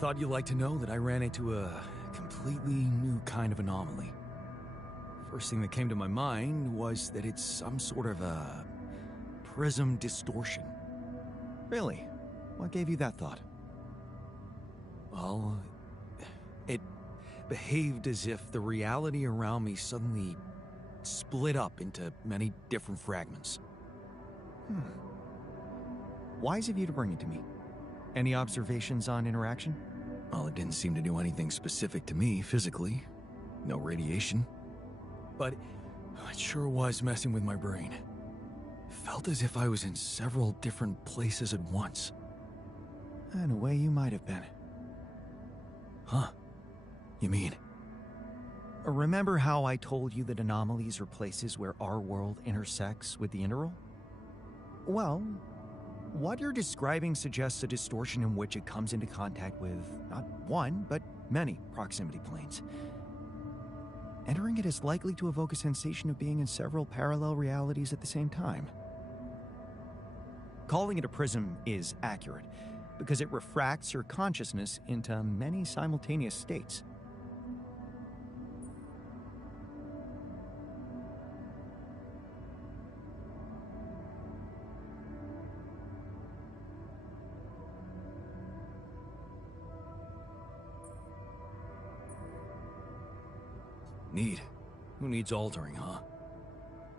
thought you'd like to know that I ran into a completely new kind of anomaly. First thing that came to my mind was that it's some sort of a prism distortion. Really? What gave you that thought? Well, it behaved as if the reality around me suddenly split up into many different fragments. Wise of you to bring it to me. Any observations on interaction? Well, it didn't seem to do anything specific to me physically. No radiation. But it sure was messing with my brain. Felt as if I was in several different places at once. In a way, you might have been. Huh? You mean? Remember how I told you that anomalies are places where our world intersects with the interworld? Well, what you're describing suggests a distortion in which it comes into contact with not one, but many proximity planes. Entering it is likely to evoke a sensation of being in several parallel realities at the same time. Calling it a prism is accurate, because it refracts your consciousness into many simultaneous states. Neat. Who needs altering, huh?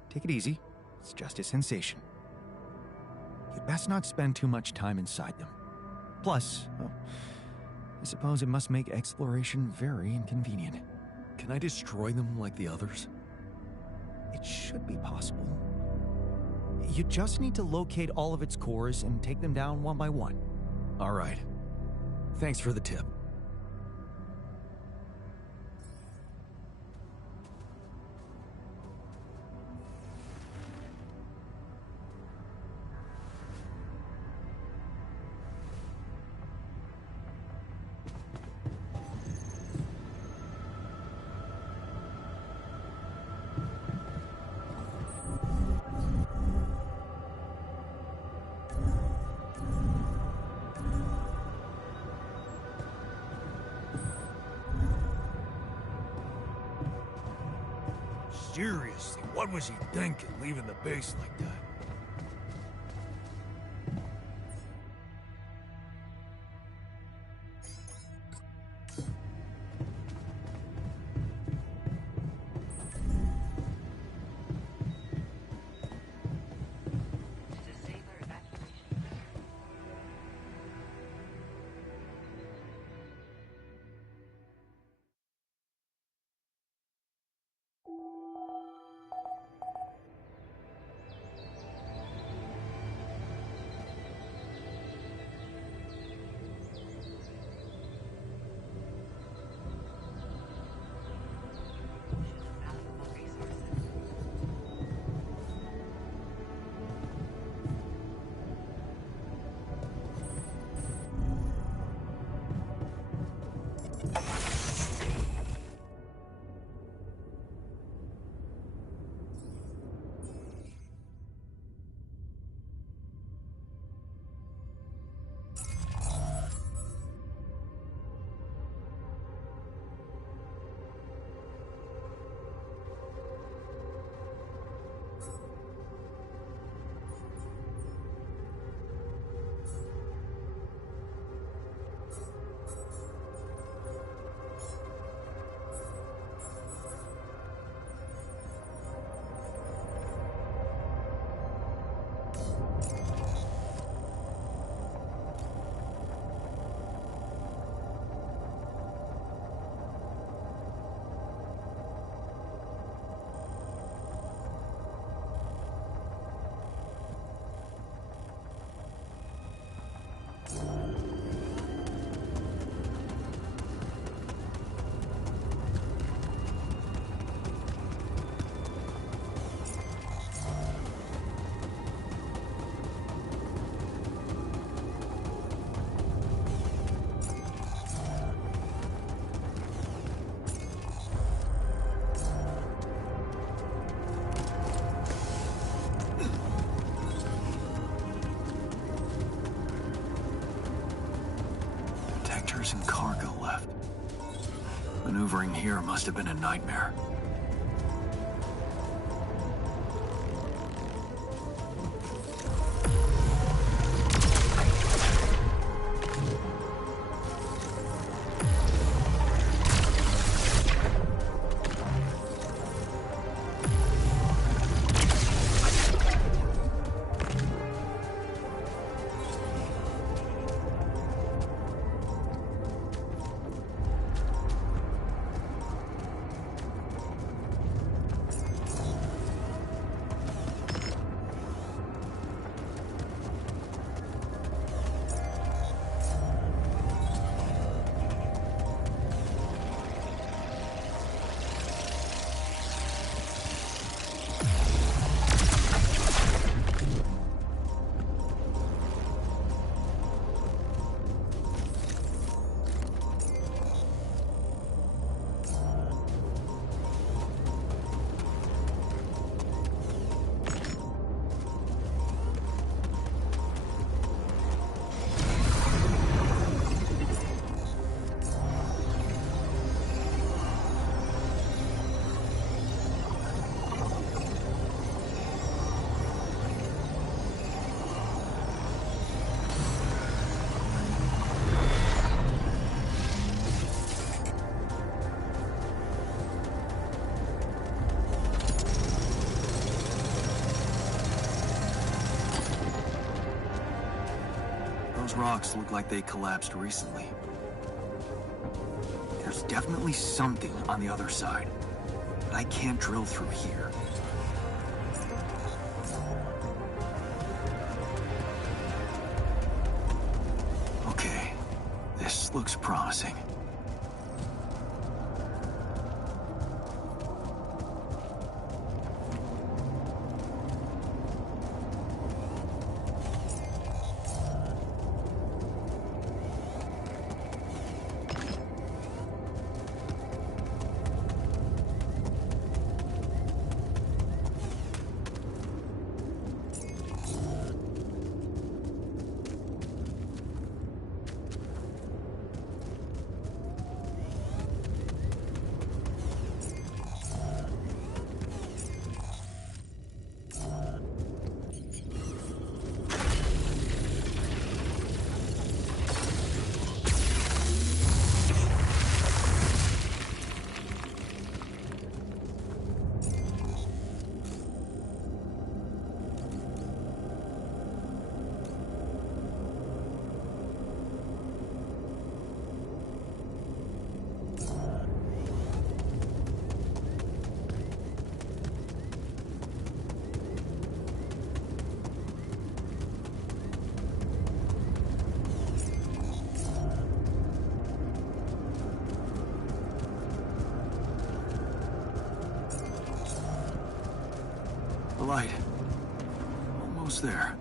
Take it easy. It's just a sensation. You'd best not spend too much time inside them. Plus, well, I suppose it must make exploration very inconvenient. Can I destroy them like the others? It should be possible. You just need to locate all of its cores and take them down one by one. All right. Thanks for the tip. Seriously, what was he thinking, leaving the base like that? altars and cargo left. Maneuvering here must have been a nightmare. Those rocks look like they collapsed recently. There's definitely something on the other side, but I can't drill through here. Okay, this looks promising. The light. Almost there.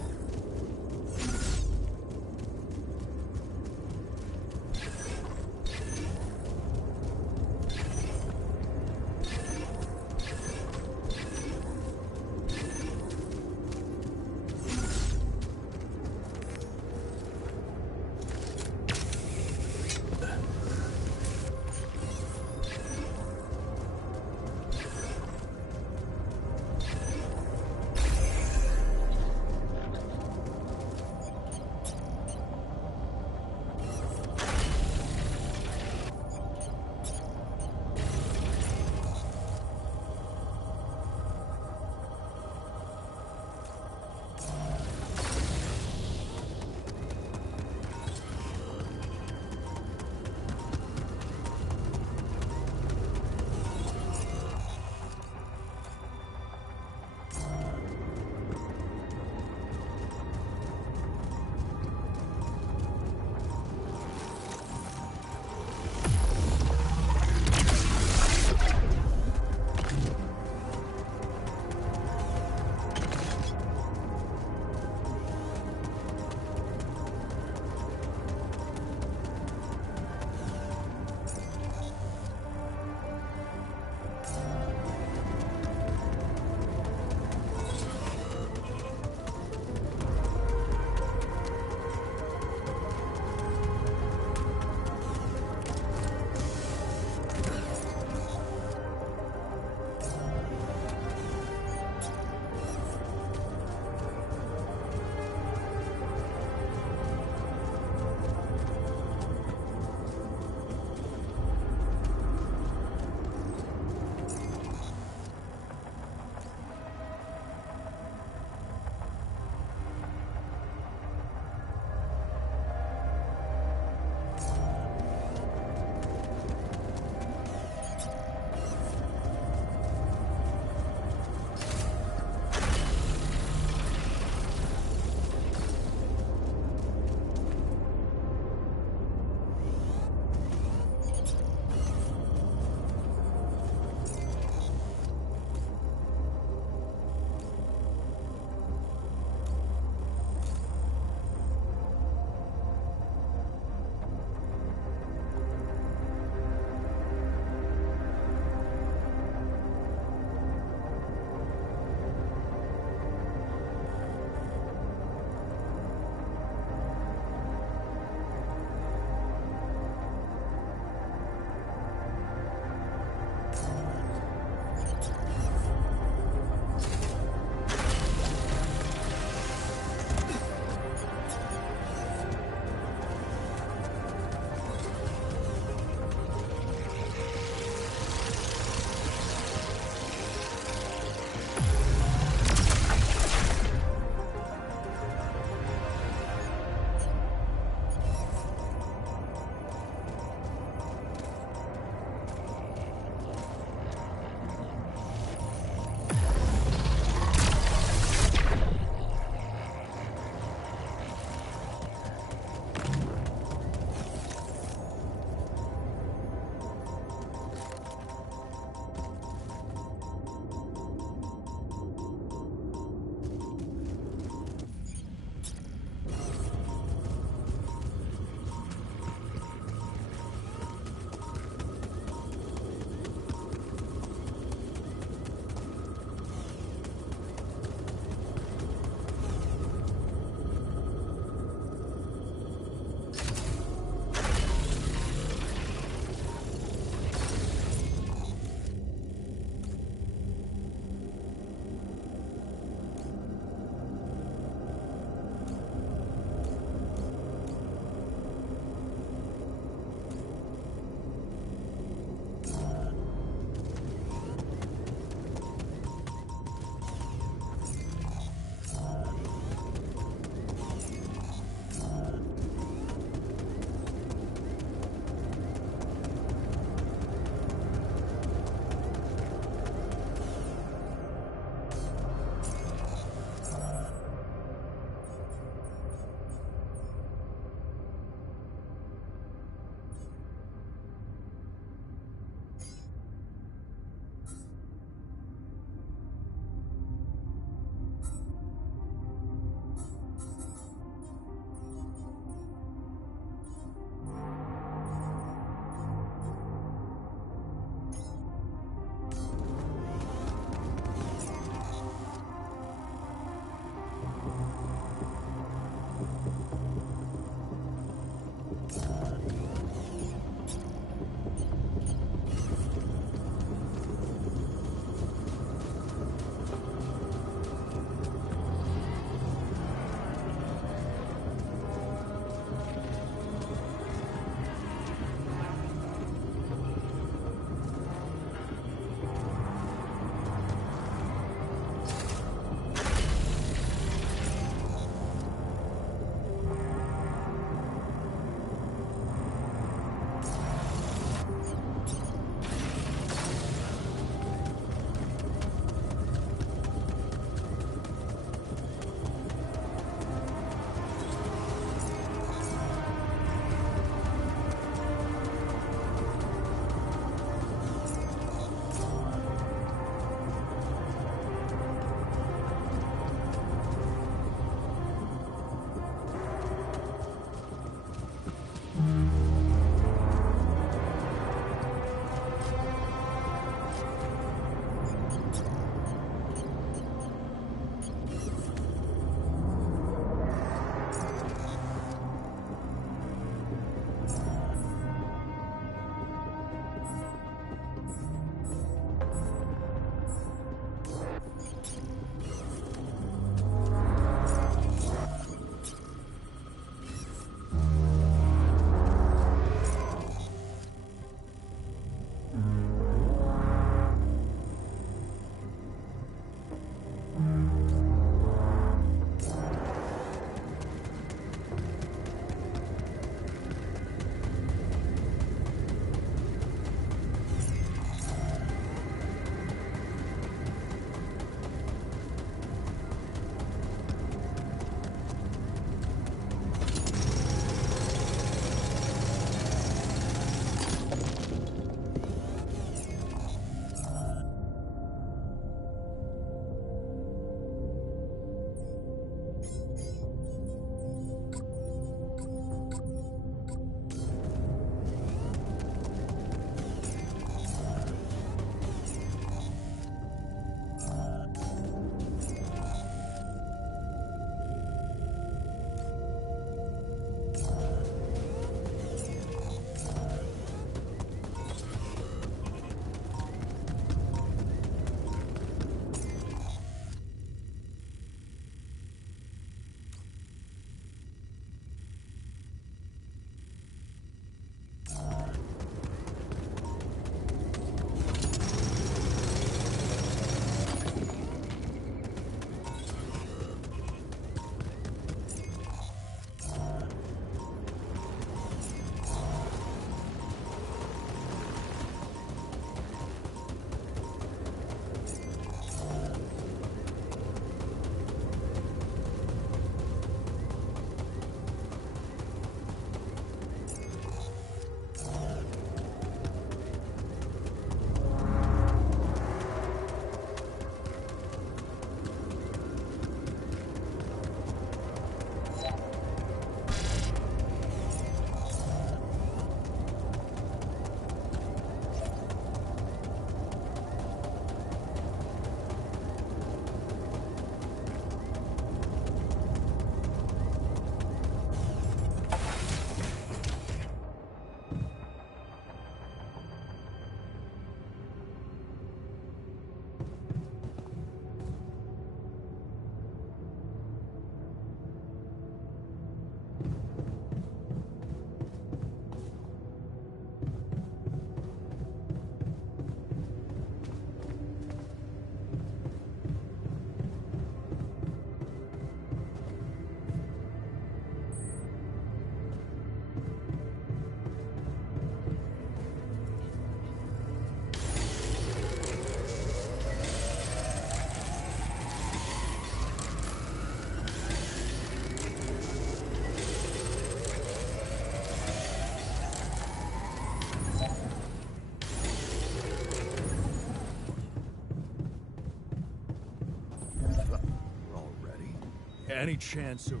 Any chance of...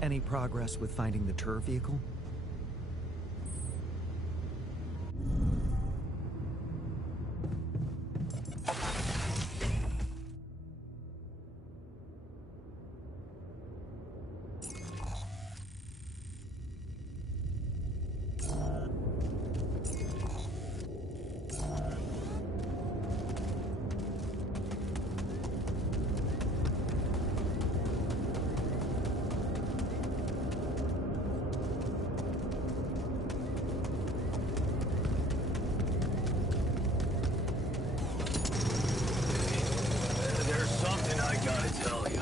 Any progress with finding the tour vehicle? There's something I gotta tell you.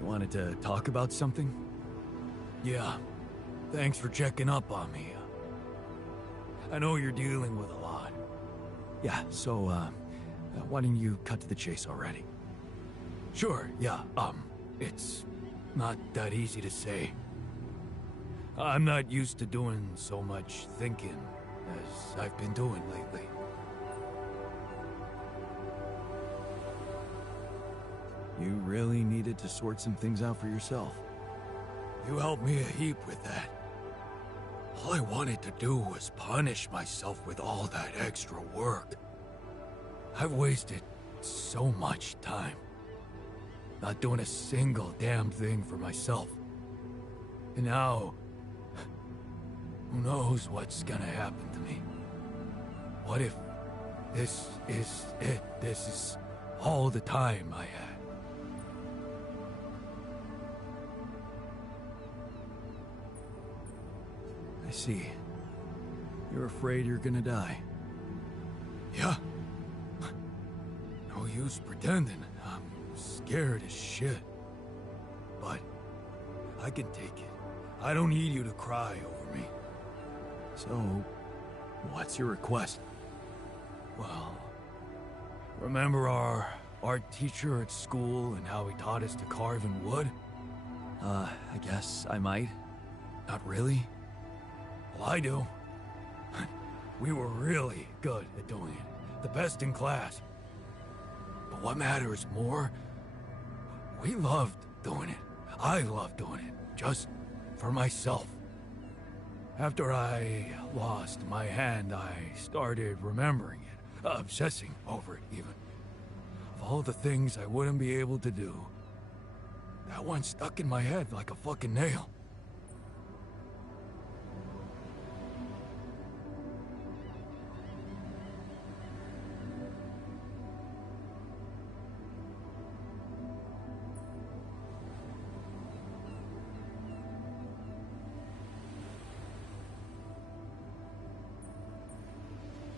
You wanted to talk about something? Yeah. Thanks for checking up on me. I know you're dealing with a lot. Yeah, so, why don't you cut to the chase already? Sure, yeah, it's not that easy to say. I'm not used to doing so much thinking as I've been doing lately. You really needed to sort some things out for yourself. You helped me a heap with that. All I wanted to do was punish myself with all that extra work. I've wasted so much time. Not doing a single damn thing for myself. And now... who knows what's gonna happen to me? What if this is it? This is all the time I had. I see. You're afraid you're gonna die. Yeah. No use pretending. I'm scared as shit. But I can take it. I don't need you to cry over me. So, what's your request? Well, remember our art teacher at school and how he taught us to carve in wood? I guess I might. Not really? Well, I do. We were really good at doing it. The best in class. But what matters more, we loved doing it. I loved doing it. Just for myself. After I lost my hand, I started remembering it. Obsessing over it, even. Of all the things I wouldn't be able to do. That one stuck in my head like a fucking nail.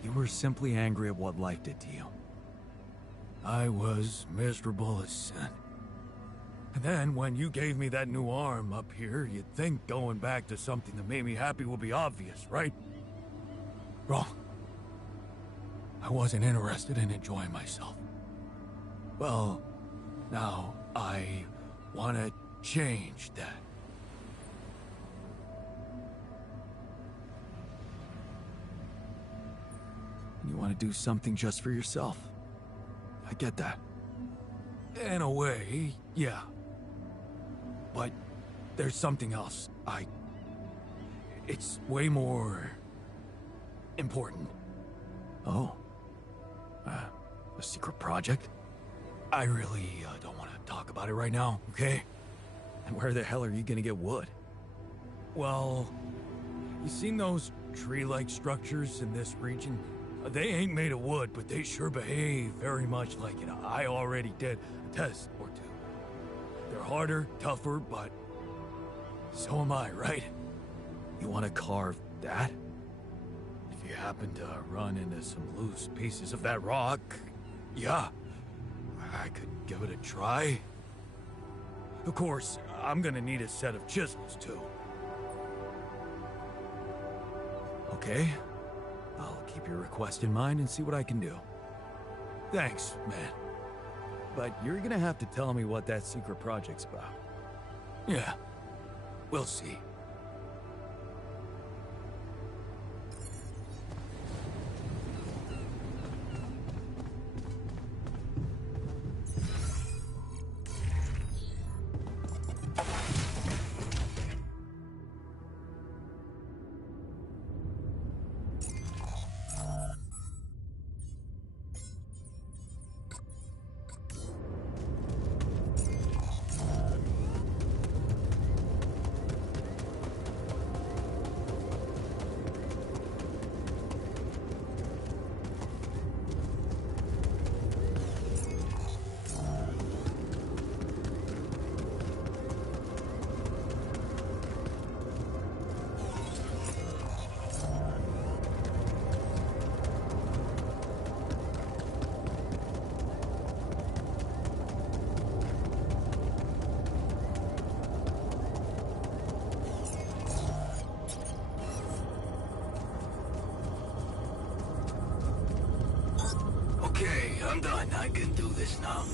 You were simply angry at what life did to you. I was miserable as sin. And then when you gave me that new arm up here, you'd think going back to something that made me happy would be obvious, right? Wrong. I wasn't interested in enjoying myself. Well, now I want to change that. You want to do something just for yourself. I get that. In a way, yeah. But there's something else. It's way more important. Oh. A secret project? I really don't want to talk about it right now, okay? And where the hell are you gonna get wood? Well, you seen those tree-like structures in this region? They ain't made of wood, but they sure behave very much like it. I already did a test or two. They're harder, tougher, but so am I, right? You want to carve that? If you happen to run into some loose pieces of that rock, yeah, I could give it a try. Of course, I'm gonna need a set of chisels, too. Okay. I'll keep your request in mind and see what I can do. Thanks, man. But you're gonna have to tell me what that secret project's about. Yeah, we'll see. Okay, I'm done. I can do this now.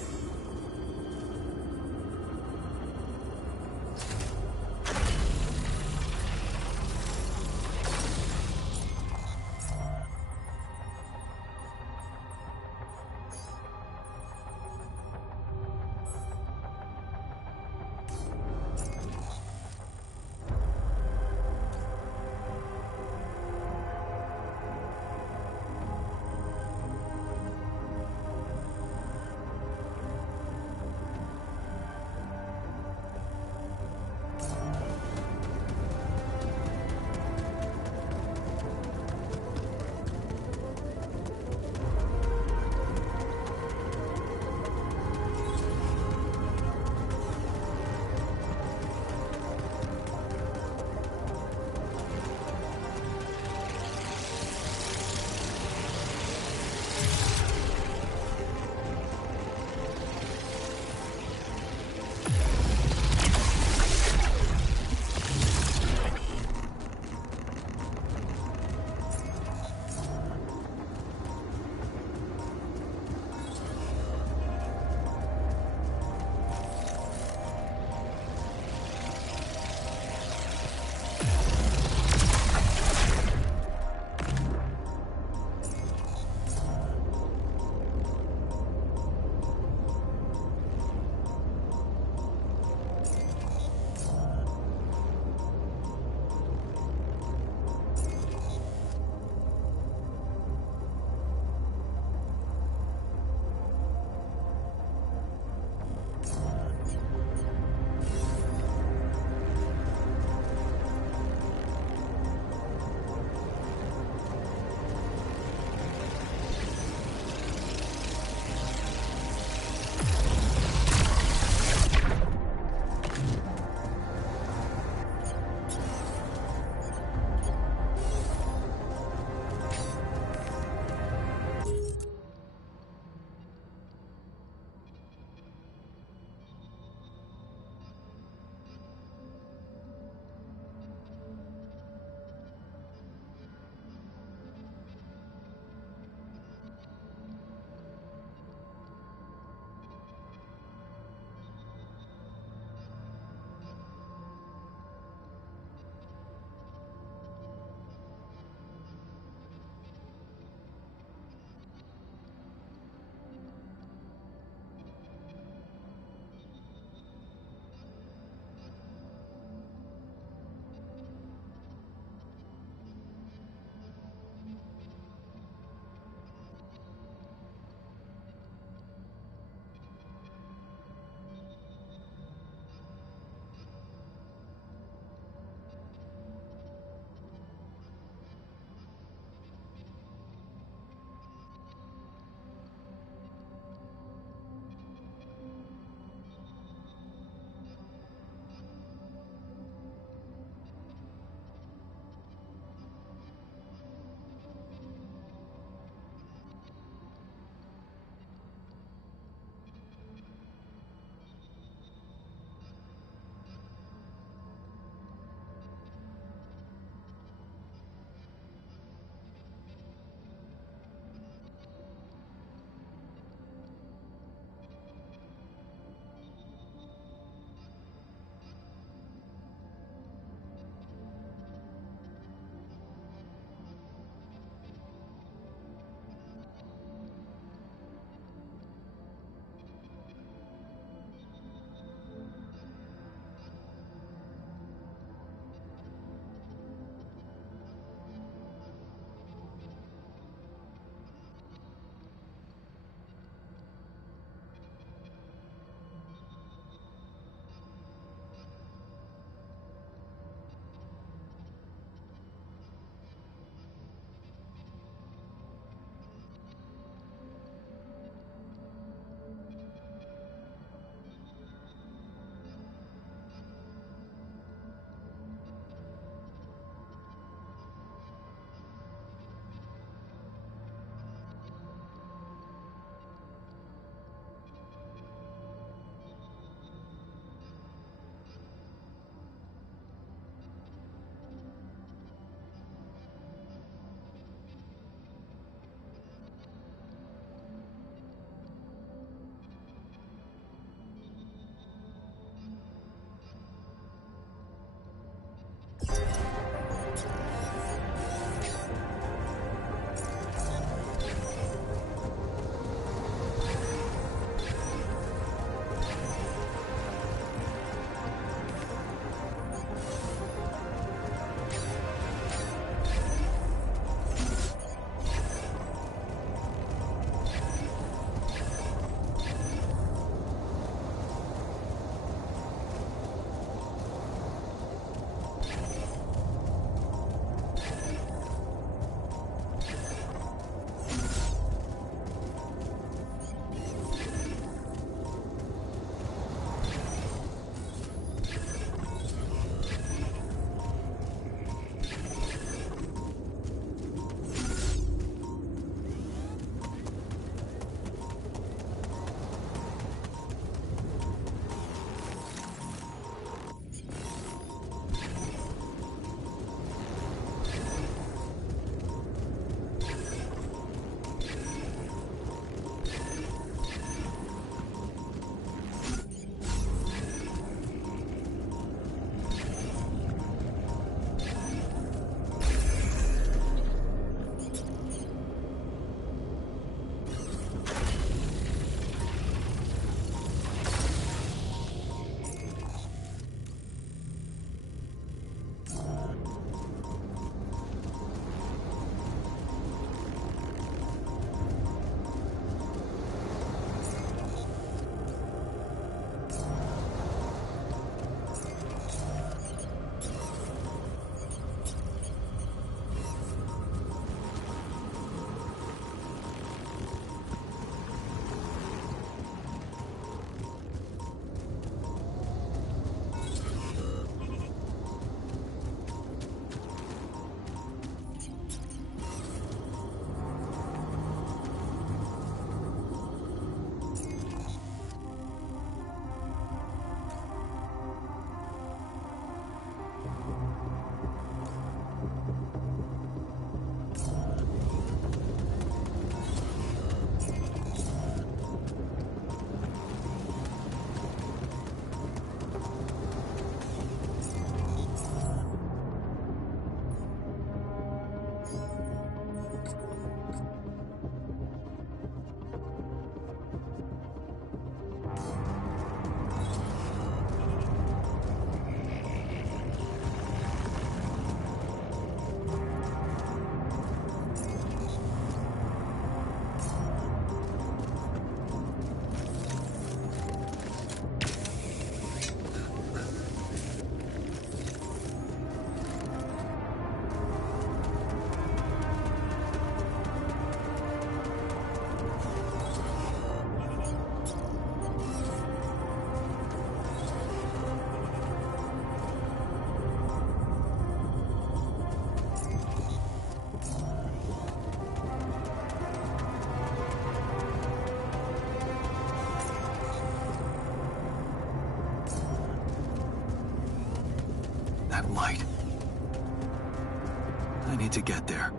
I need to get there.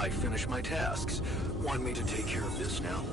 I finished my tasks. Want me to take care of this now?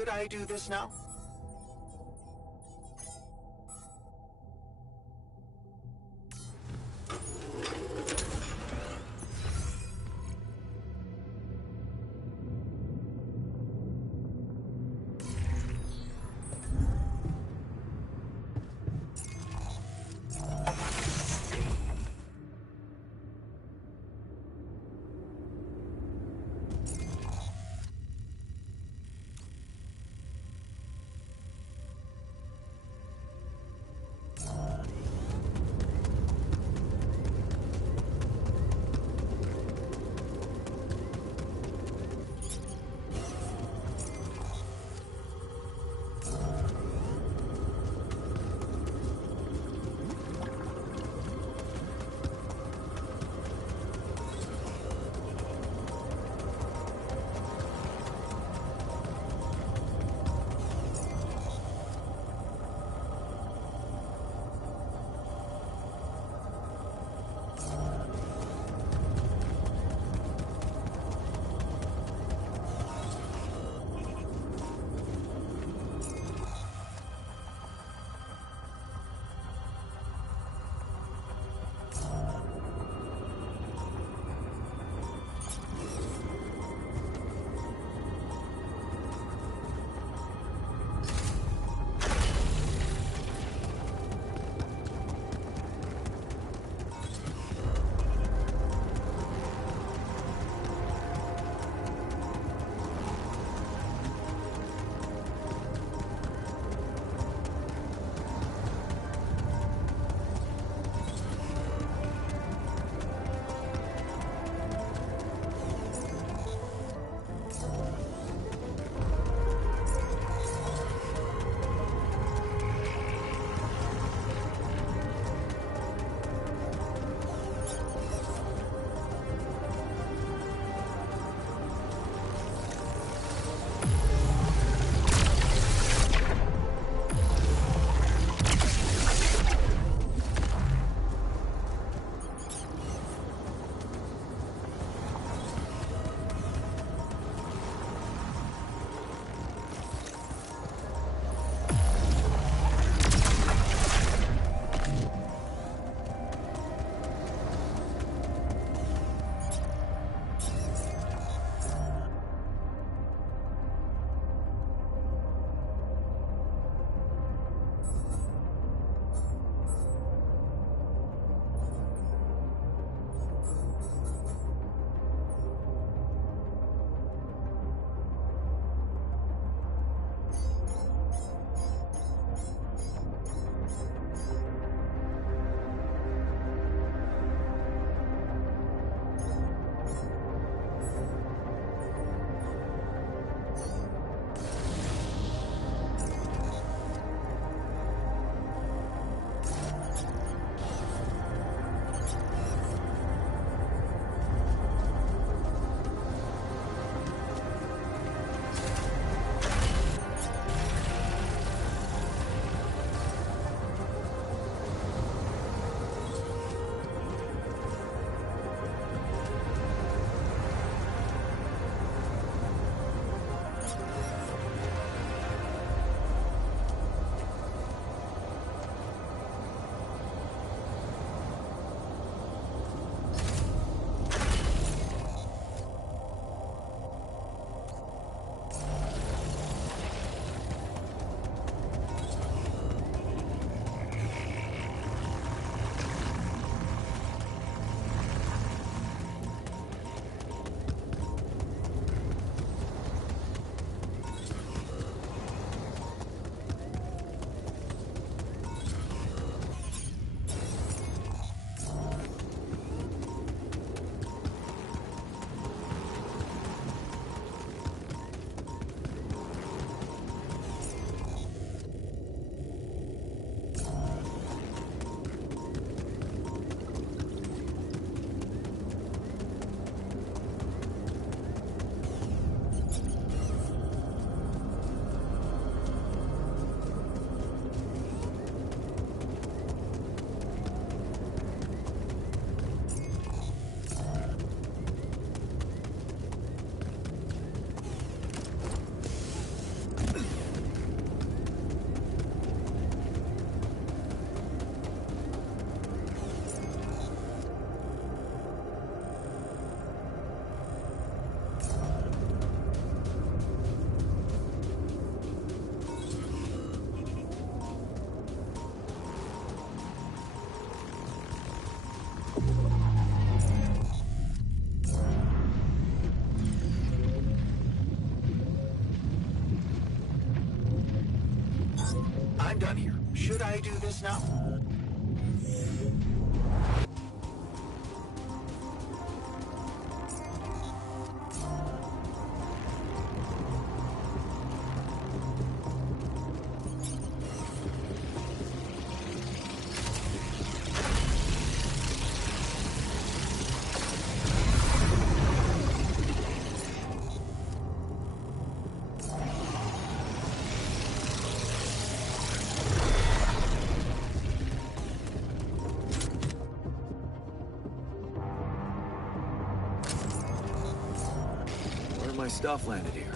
Should I do this now? I'm done here. Should I do this now? My stuff landed here.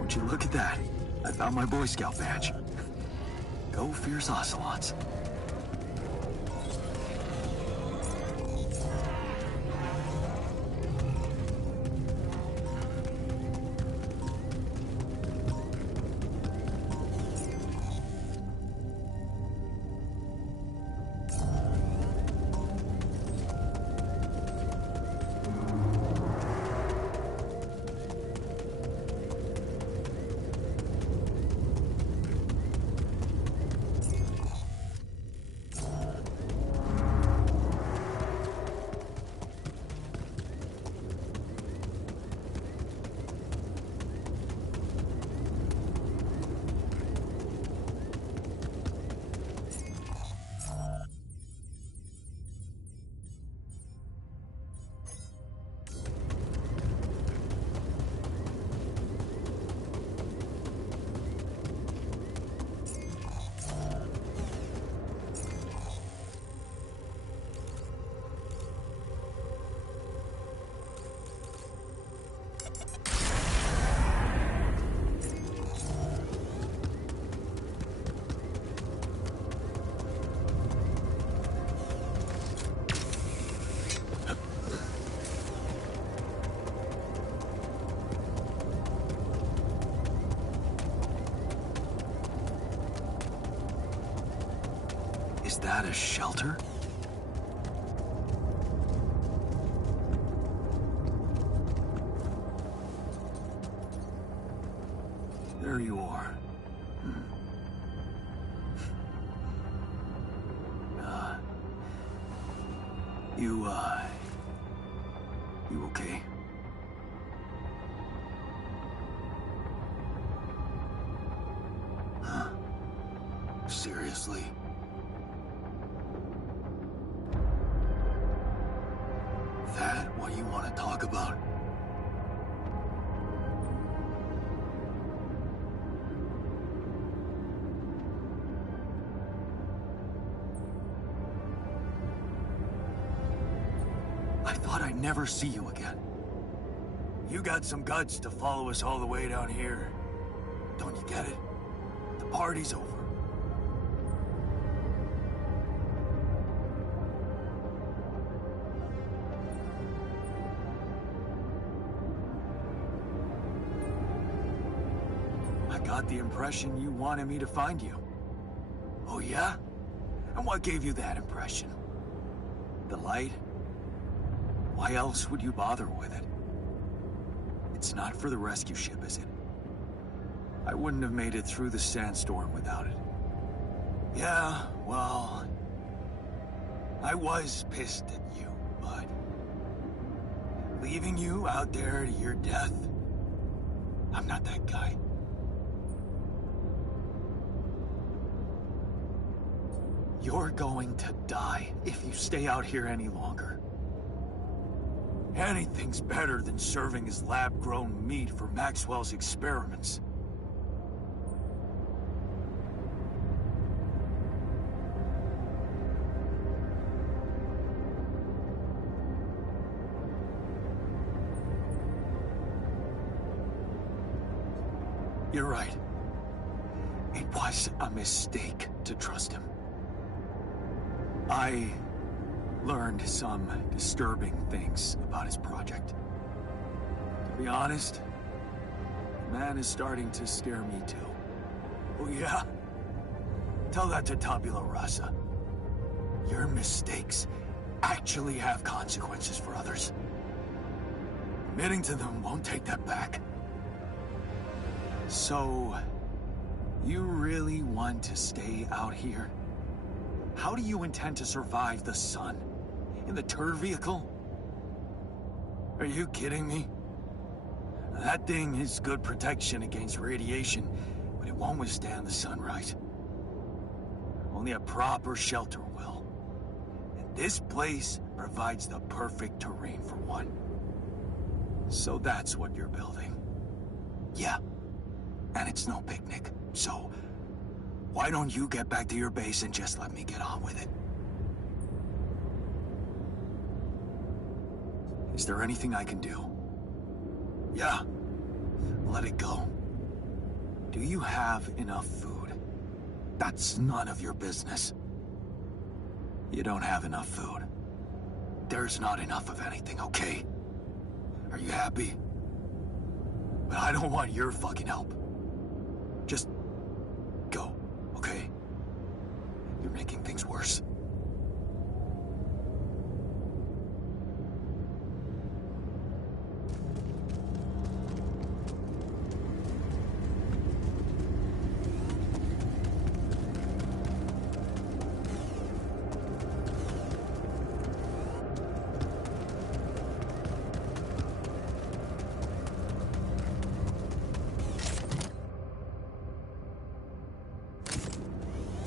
Would you look at that? I found my Boy Scout badge. Go fierce ocelots. Is that a shelter? There you are. You okay? Huh? Seriously? That what you want to talk about? I thought I'd never see you again. You got some guts to follow us all the way down here. Don't you get it? The party's over. got the impression you wanted me to find you. Oh yeah? And what gave you that impression? The light? Why else would you bother with it? It's not for the rescue ship, is it? I wouldn't have made it through the sandstorm without it. Yeah, well... I was pissed at you, but... leaving you out there to your death... I'm not that guy. You're going to die if you stay out here any longer. Anything's better than serving as lab-grown meat for Maxwell's experiments. You're right. It was a mistake to trust him. I learned some disturbing things about his project. To be honest, the man is starting to scare me too. Oh yeah? Tell that to Tabula Rasa. Your mistakes actually have consequences for others. Admitting to them won't take that back. So, you really want to stay out here? How do you intend to survive the sun? In the turd vehicle? Are you kidding me? That thing is good protection against radiation, but it won't withstand the sunrise. Only a proper shelter will. And this place provides the perfect terrain for one. So that's what you're building. Yeah. And it's no picnic, so... why don't you get back to your base and just let me get on with it? Is there anything I can do? Yeah. Let it go. Do you have enough food? That's none of your business. You don't have enough food. There's not enough of anything, okay? Are you happy? But I don't want your fucking help. Just... go, okay? You're making things worse.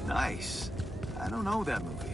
Nice. I don't know that movie.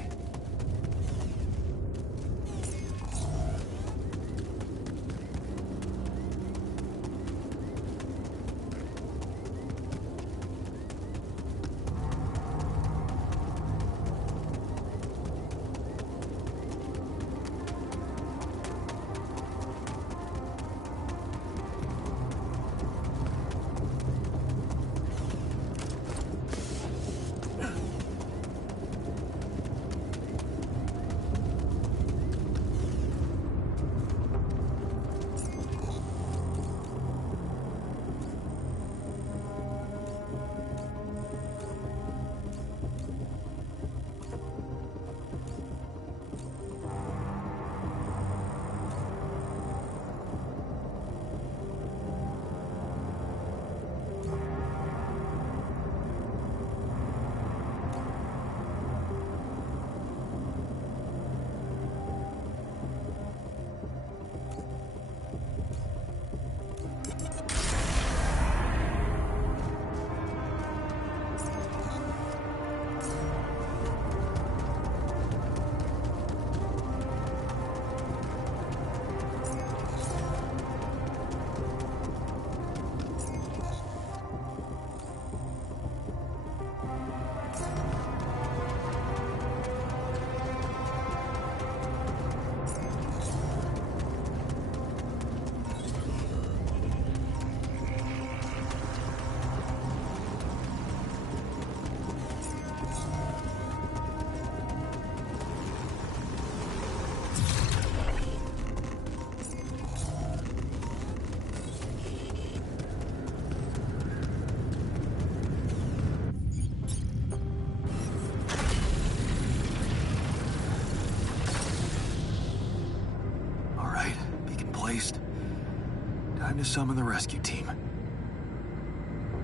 Time to summon the rescue team.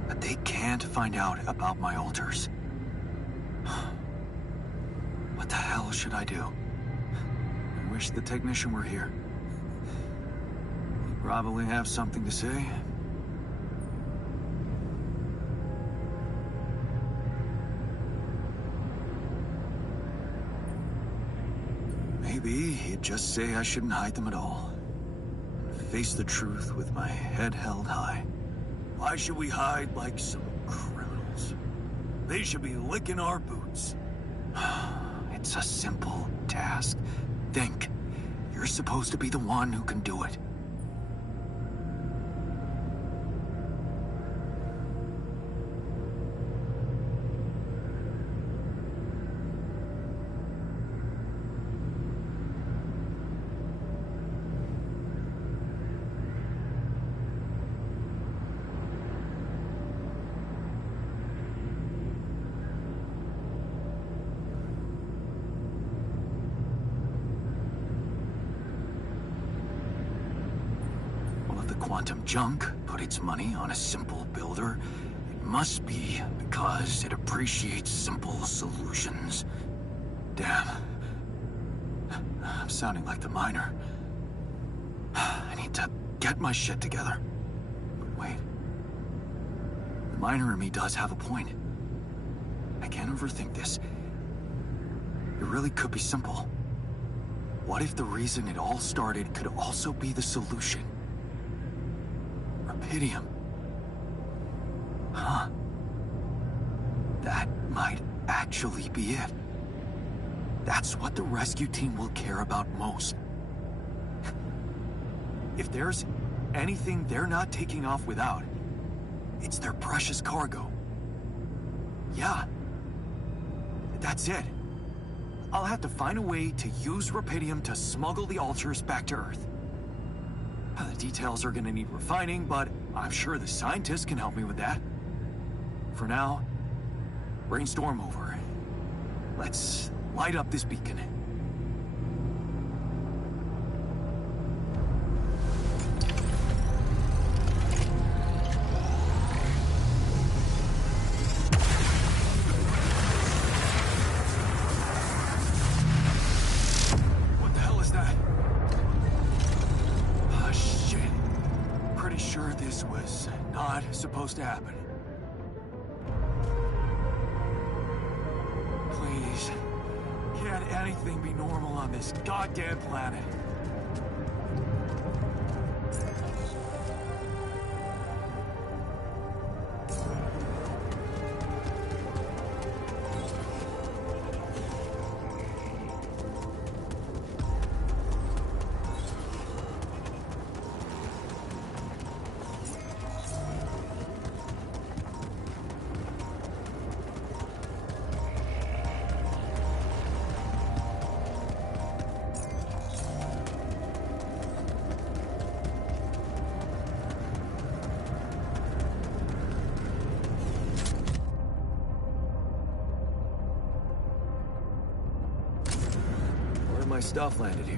But they can't find out about my altars. What the hell should I do? I wish the technician were here. He'd probably have something to say. Maybe he'd just say I shouldn't hide them at all. Face the truth with my head held high. Why should we hide like some criminals? They should be licking our boots. It's a simple task. Think. You're supposed to be the one who can do it. Quantum junk put its money on a simple builder, it must be because it appreciates simple solutions. Damn. I'm sounding like the miner. I need to get my shit together. But wait. The miner in me does have a point. I can't overthink this. It really could be simple. What if the reason it all started could also be the solution? Rapidium. Huh. That might actually be it. That's what the rescue team will care about most. If there's anything they're not taking off without, it's their precious cargo. Yeah. That's it. I'll have to find a way to use Rapidium to smuggle the altars back to Earth. The details are gonna need refining, but I'm sure the scientists can help me with that. For now, brainstorm over. Let's light up this beacon. What the hell is that? Ah, shit. Pretty sure this was not supposed to happen. Please. Can't anything be normal on this goddamn planet? My stuff landed here.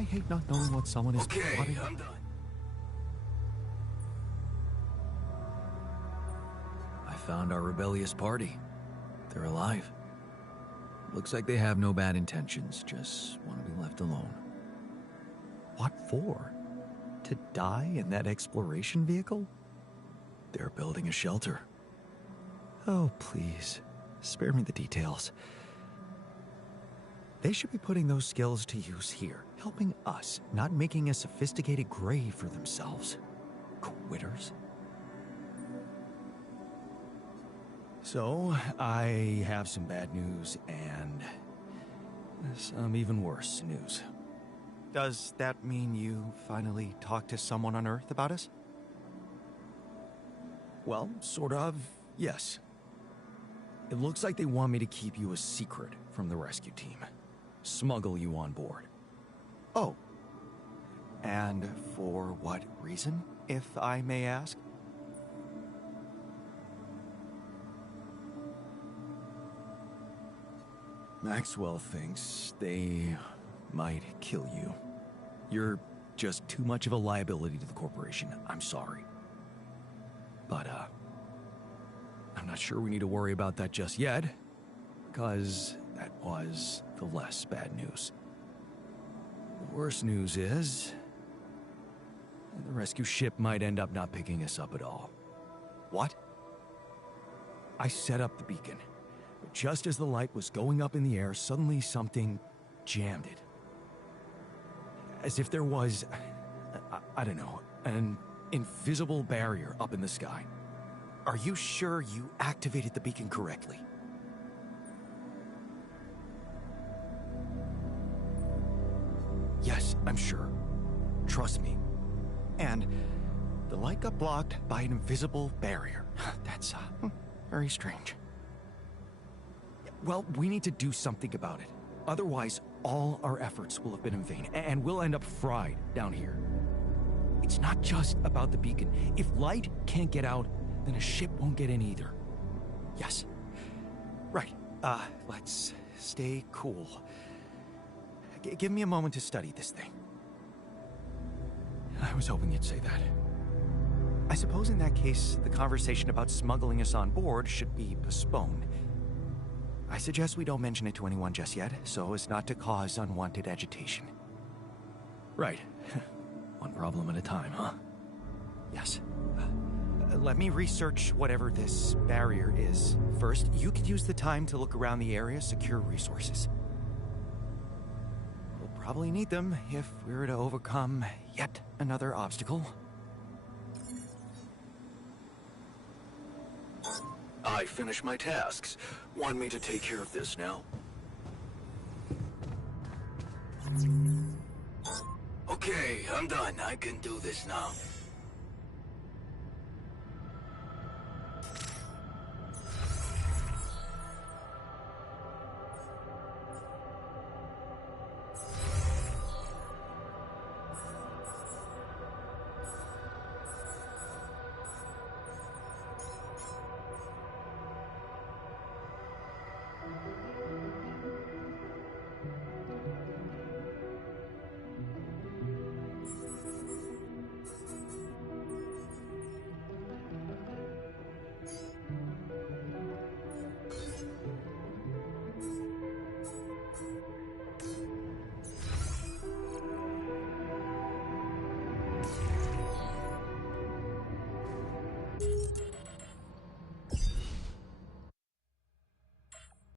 I hate not knowing what someone is Okay, plotting. I'm done. I found our rebellious party. They're alive. Looks like they have no bad intentions, just want to be left alone. What for? To die in that exploration vehicle? They're building a shelter. Oh, please, spare me the details. They should be putting those skills to use here, helping us, not making a sophisticated grave for themselves. Quitters. So, I have some bad news and some even worse news. Does that mean you finally talked to someone on Earth about us? Well, sort of, yes. It looks like they want me to keep you a secret from the rescue team. Smuggle you on board. Oh. And for what reason, if I may ask? Maxwell thinks they might kill you. You're just too much of a liability to the corporation. I'm sorry. But, I'm not sure we need to worry about that just yet, because that was the less bad news. The worst news is the rescue ship might end up not picking us up at all. What? I set up the beacon, but just as the light was going up in the air, suddenly something jammed it. As if there was, I don't know, an invisible barrier up in the sky. Are you sure you activated the beacon correctly? Yes, I'm sure. Trust me. And the light got blocked by an invisible barrier. That's, very strange. Well, we need to do something about it. Otherwise, all our efforts will have been in vain, and we'll end up fried down here. It's not just about the beacon. If light can't get out, then a ship won't get in either. Yes. Right. Let's stay cool. Give me a moment to study this thing. I was hoping you'd say that. I suppose in that case, the conversation about smuggling us on board should be postponed. I suggest we don't mention it to anyone just yet, so as not to cause unwanted agitation. Right. One problem at a time, huh? Yes. Let me research whatever this barrier is. First, you could use the time to look around the area, secure resources. We'll probably need them if we were to overcome yet another obstacle. I finished my tasks. Want me to take care of this now? Okay, I'm done. I can do this now.